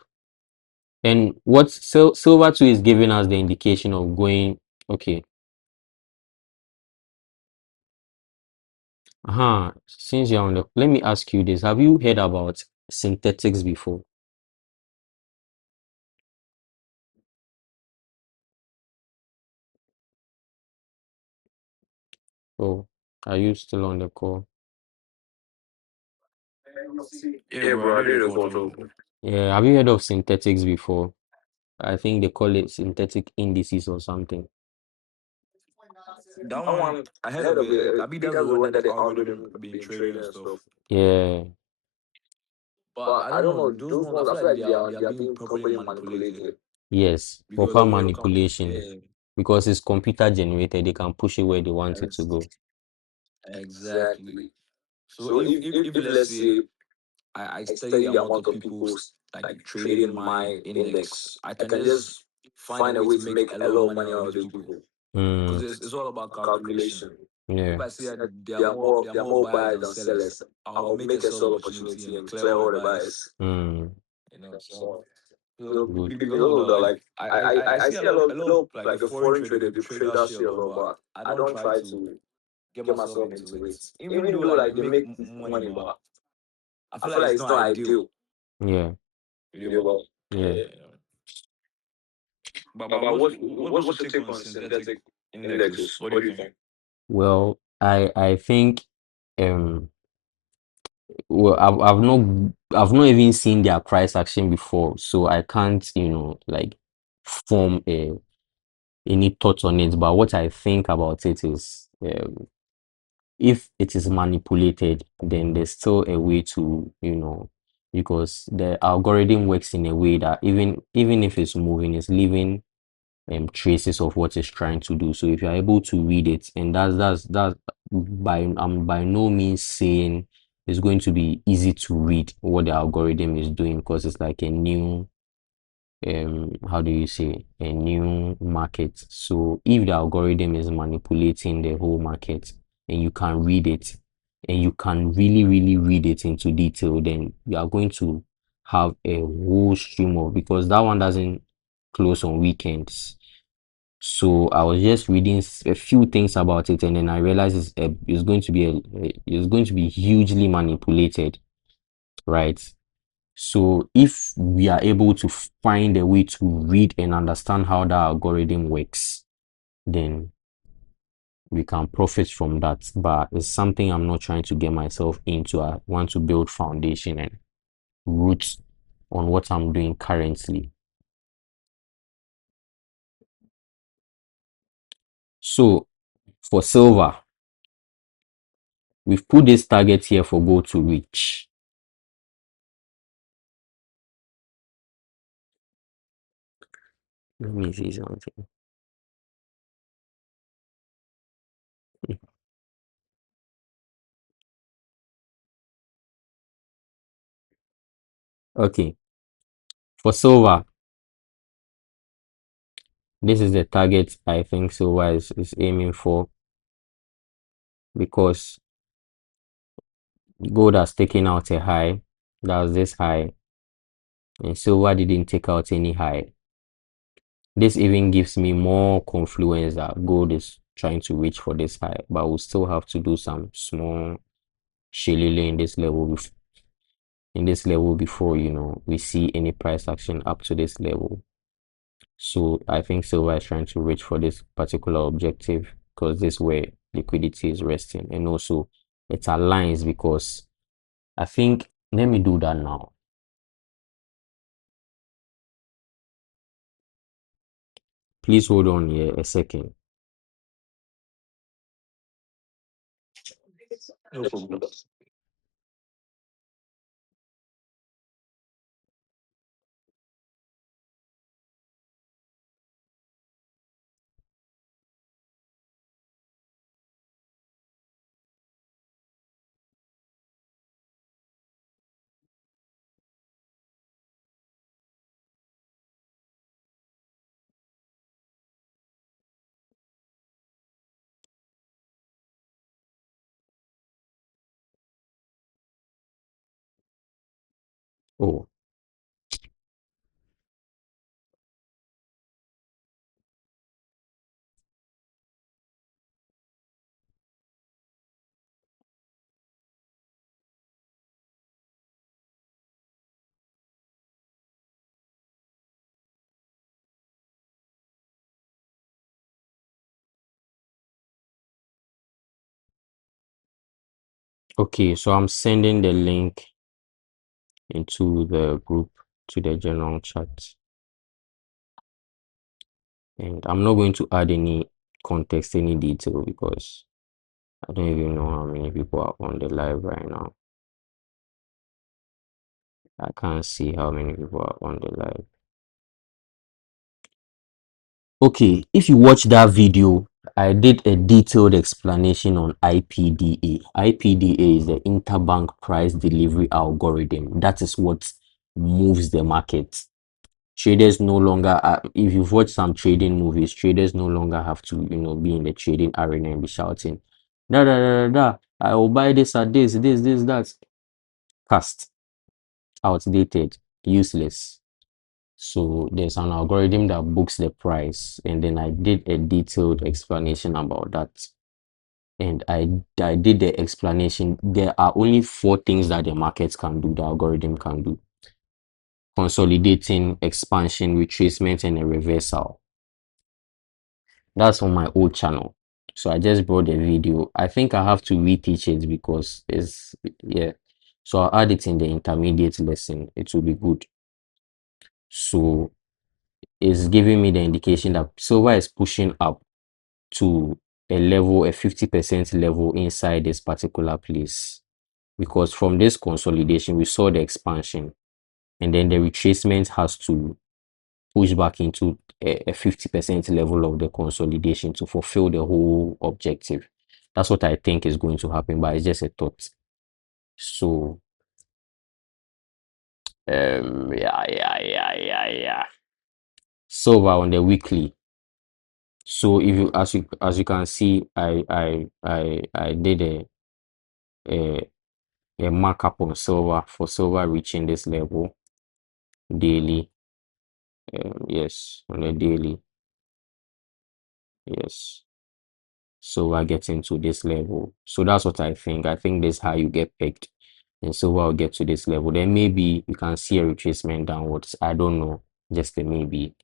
And what silver too is giving us the indication of going. Okay. Since you're on the, let me ask you this: have you heard about synthetics before? Oh, are you still on the call? Yeah, bro, I do the call too. Yeah, have you heard of synthetics before? I think they call it synthetic indices or something. That one, I heard of it. I mean, that's the one that the algorithm been trading and stuff. Yeah, But I don't know those ones. I feel like they are being properly manipulated yes, because proper of the manipulation, yeah, because it's computer generated. They can push it where they want it to go. exactly. So if let's say I study the amount of people like trading my index, I can just find a way to make a lot of money out of these people because it's all about calculation. If Yeah. I see that there are more buyers than sellers, I'll make a sell opportunity and clear all the buyers. So because of that, like I see a lot like the foreign traders, the traders here a lot, but I don't try to get myself into it. Even though Even though like like they they make make money, money, but but I I feel feel like like it's it's not not ideal. ideal. Yeah. You You know, know, Yeah. yeah. But but what's what's your your take take on on synthetic synthetic indexes? indexes? What do What you do you think? think? Well, I think um well I've not even seen their price action before, so I can't, like form any thoughts on it. But what I think about it is, if it is manipulated, then there's still a way to, because the algorithm works in a way that even if it's moving, it's leaving traces of what it's trying to do. So if you're able to read it, and that's by no means saying it's going to be easy to read what the algorithm is doing, because it's like a new, how do you say, a new market. So if the algorithm is manipulating the whole market, and you can read it, and you can really really read it into detail, then you are going to have a whole stream of, because that one doesn't close on weekends. So I was just reading a few things about it, and then I realized it's going to be it's going to be hugely manipulated, right? So if we are able to find a way to read and understand how that algorithm works, then we can profit from that. But it's something I'm not trying to get myself into. I want to build foundation and roots on what I'm doing currently. So for silver, we've put this target here for gold to reach. Let me see something. Okay, for silver, this is the target I think silver is aiming for, because gold has taken out a high. That was this high, and silver didn't take out any high. This even gives me more confluence that gold is trying to reach for this high, but we'll still have to do some small shillelagh in this level before we see any price action up to this level. So I think silver is trying to reach for this particular objective, because this way liquidity is resting, and also it aligns, because I think, let me do that now. Please hold on here a second. No problem. Oh, okay, so I'm sending the link into the group, to the general chat, and I'm not going to add any context, any detail, because I don't even know how many people are on the live right now. I can't see how many people are on the live. Okay, if you watch that video, I did a detailed explanation on IPDA. IPDA is the interbank price delivery algorithm. That is what moves the market. Traders no longer, if you've watched some trading movies, traders no longer have to, be in the trading arena and be shouting, da da da da da, I will buy this at this, that. Past, outdated, useless. So there's an algorithm that books the price, and then I did a detailed explanation about that. and I did the explanation. There are only 4 things that the market can do, the algorithm can do: consolidating, expansion, retracement, and a reversal. That's on my old channel. So I just brought the video. I think I have to reteach it because it's, yeah. So I'll add it in the intermediate lesson. It will be good. So it's giving me the indication that silver is pushing up to a level, a 50% level inside this particular place. Because from this consolidation, we saw the expansion, and then the retracement has to push back into a 50% level of the consolidation to fulfill the whole objective. That's what I think is going to happen, but it's just a thought. So yeah. Silver on the weekly. So if you, as you can see, I did a a markup on silver for silver reaching this level daily. Yes, on a daily. Yes. Silver getting to this level. So that's what I think. I think this is how you get picked. And silver will get to this level. Then maybe you can see a retracement downwards. I don't know. Just a maybe.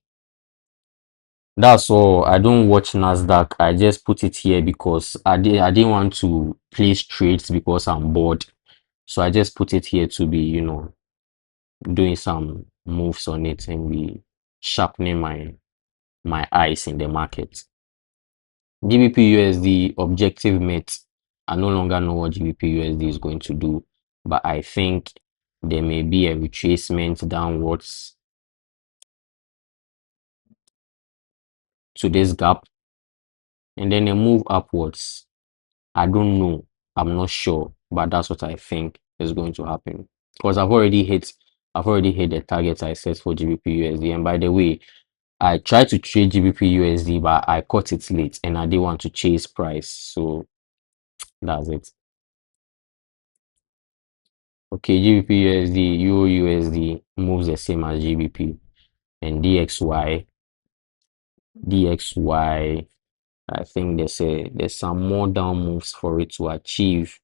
That's all. I don't watch Nasdaq. I just put it here because I didn't want to place trades because I'm bored. So I just put it here to be, doing some moves on it and be sharpening my eyes in the market. GBPUSD objective met. I no longer know what GBPUSD is going to do, but I think there may be a retracement downwards to this gap and then a move upwards. I don't know. I'm not sure, but that's what I think is going to happen because I've already hit the targets I set for GBPUSD. And by the way, I tried to trade GBPUSD, but I caught it late and I didn't want to chase price. So that's it. Okay, GBPUSD, USD moves the same as GBP, and DXY. I think there's some more down moves for it to achieve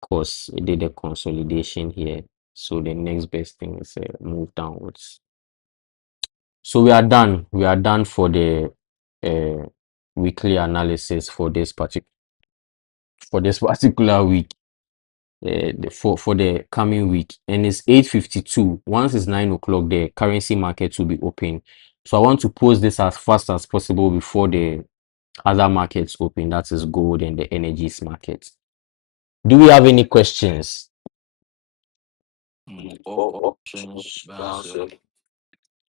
because it did a consolidation here. So the next best thing is a move downwards. So we are done. We are done for the weekly analysis for this particular week. For the coming week, and it's 8:52. Once it's 9 o'clock, the currency market will be open. So I want to post this as fast as possible before the other markets open, that is gold and the energies market. Do we have any questions? All questions were answered.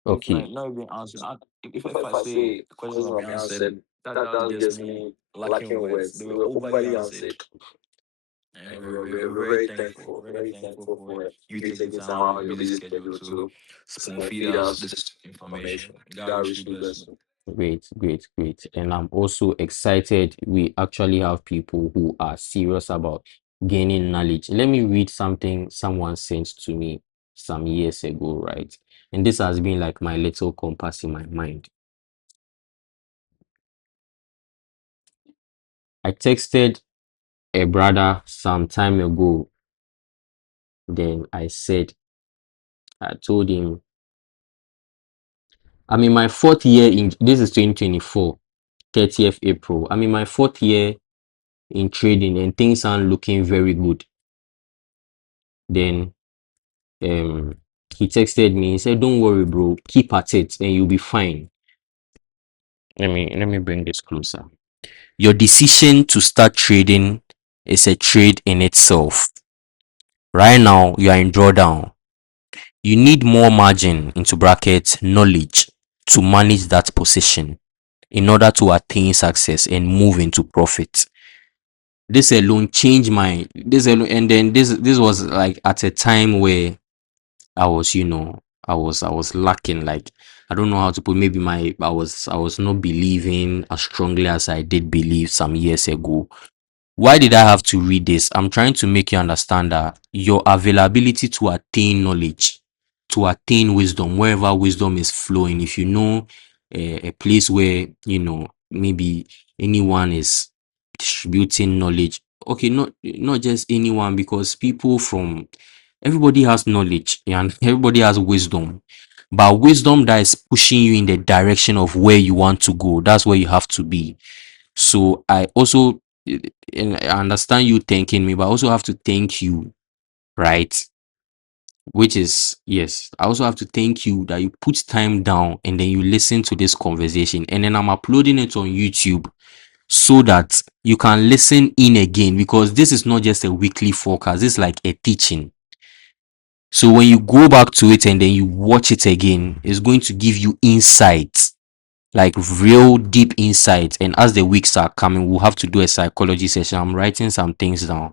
Okay. Not even answered. If I say the questions have been answered, that's just me lacking words. They were overly answered. And we're very thankful, for you taking time out of your busy schedule to spoon feed us this information. God richly bless you. Great. And I'm also excited. We actually have people who are serious about gaining knowledge. Let me read something someone sent to me some years ago, right? And this has been like my little compass in my mind. I texted a brother some time ago. Then I told him, I'm in my 4th year this is 2024, 30th April. I'm in my 4th year in trading and things aren't looking very good. Then he texted me, he said, don't worry, bro, keep at it and you'll be fine. Let me bring this closer. Your decision to start trading is a trade in itself. Right now, you are in drawdown. You need more margin into brackets knowledge to manage that position in order to attain success and move into profit. This alone changed and then this was like at a time where I was, I was lacking. Like, I don't know how to put. Maybe I was not believing as strongly as I did believe some years ago. Why did I have to read this? I'm trying to make you understand that your availability to attain knowledge, to attain wisdom, wherever wisdom is flowing. If you know a place where maybe anyone is distributing knowledge. Okay, not just anyone, because everybody has knowledge and everybody has wisdom. But wisdom that is pushing you in the direction of where you want to go, that's where you have to be. So I also, and I understand you thanking me, but I also have to thank you, right? Which is, yes, I also have to thank you that you put time down and then you listen to this conversation. And then I'm uploading it on YouTube so that you can listen in again, because this is not just a weekly forecast, it's like a teaching. So when you go back to it and then you watch it again, it's going to give you insights, like real deep insights. And as the weeks are coming, we'll have to do a psychology session. I'm writing some things down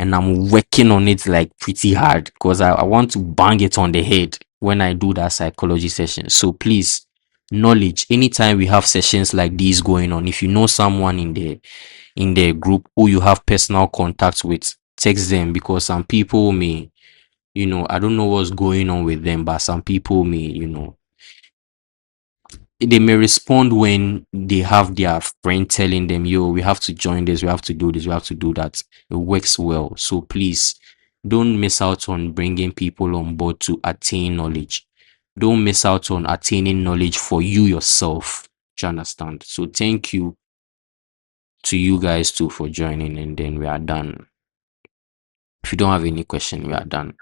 and I'm working on it like pretty hard, because I want to bang it on the head when I do that psychology session. So please, knowledge, anytime we have sessions like these going on, if you know someone in the group who you have personal contacts with, text them, because some people may, I don't know what's going on with them, but some people may, they may respond when they have their friend telling them, yo, we have to join this, we have to do this, we have to do that. It works well. So please don't miss out on bringing people on board to attain knowledge. Don't miss out on attaining knowledge for you yourself. Do you understand? So thank you to you guys too for joining, and then we are done. If you don't have any question, we are done.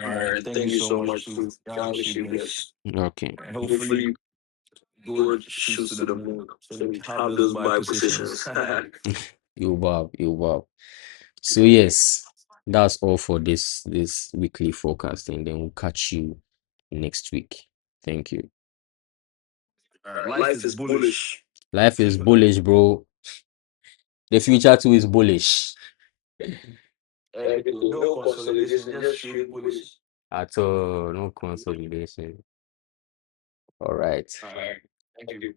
All right, thank you so much too. God wish you bless. Okay. And hopefully Lord shoots to the moon so we have those buy positions. You Bob, you Bob. So yes, that's all for this weekly forecast, and then we'll catch you next week. Thank you. All right, life is bullish. Life is bullish, bro. The future too is bullish. Everything, no consolidation, just straight bullish. At all, no consolidation. All right. All right, thank you.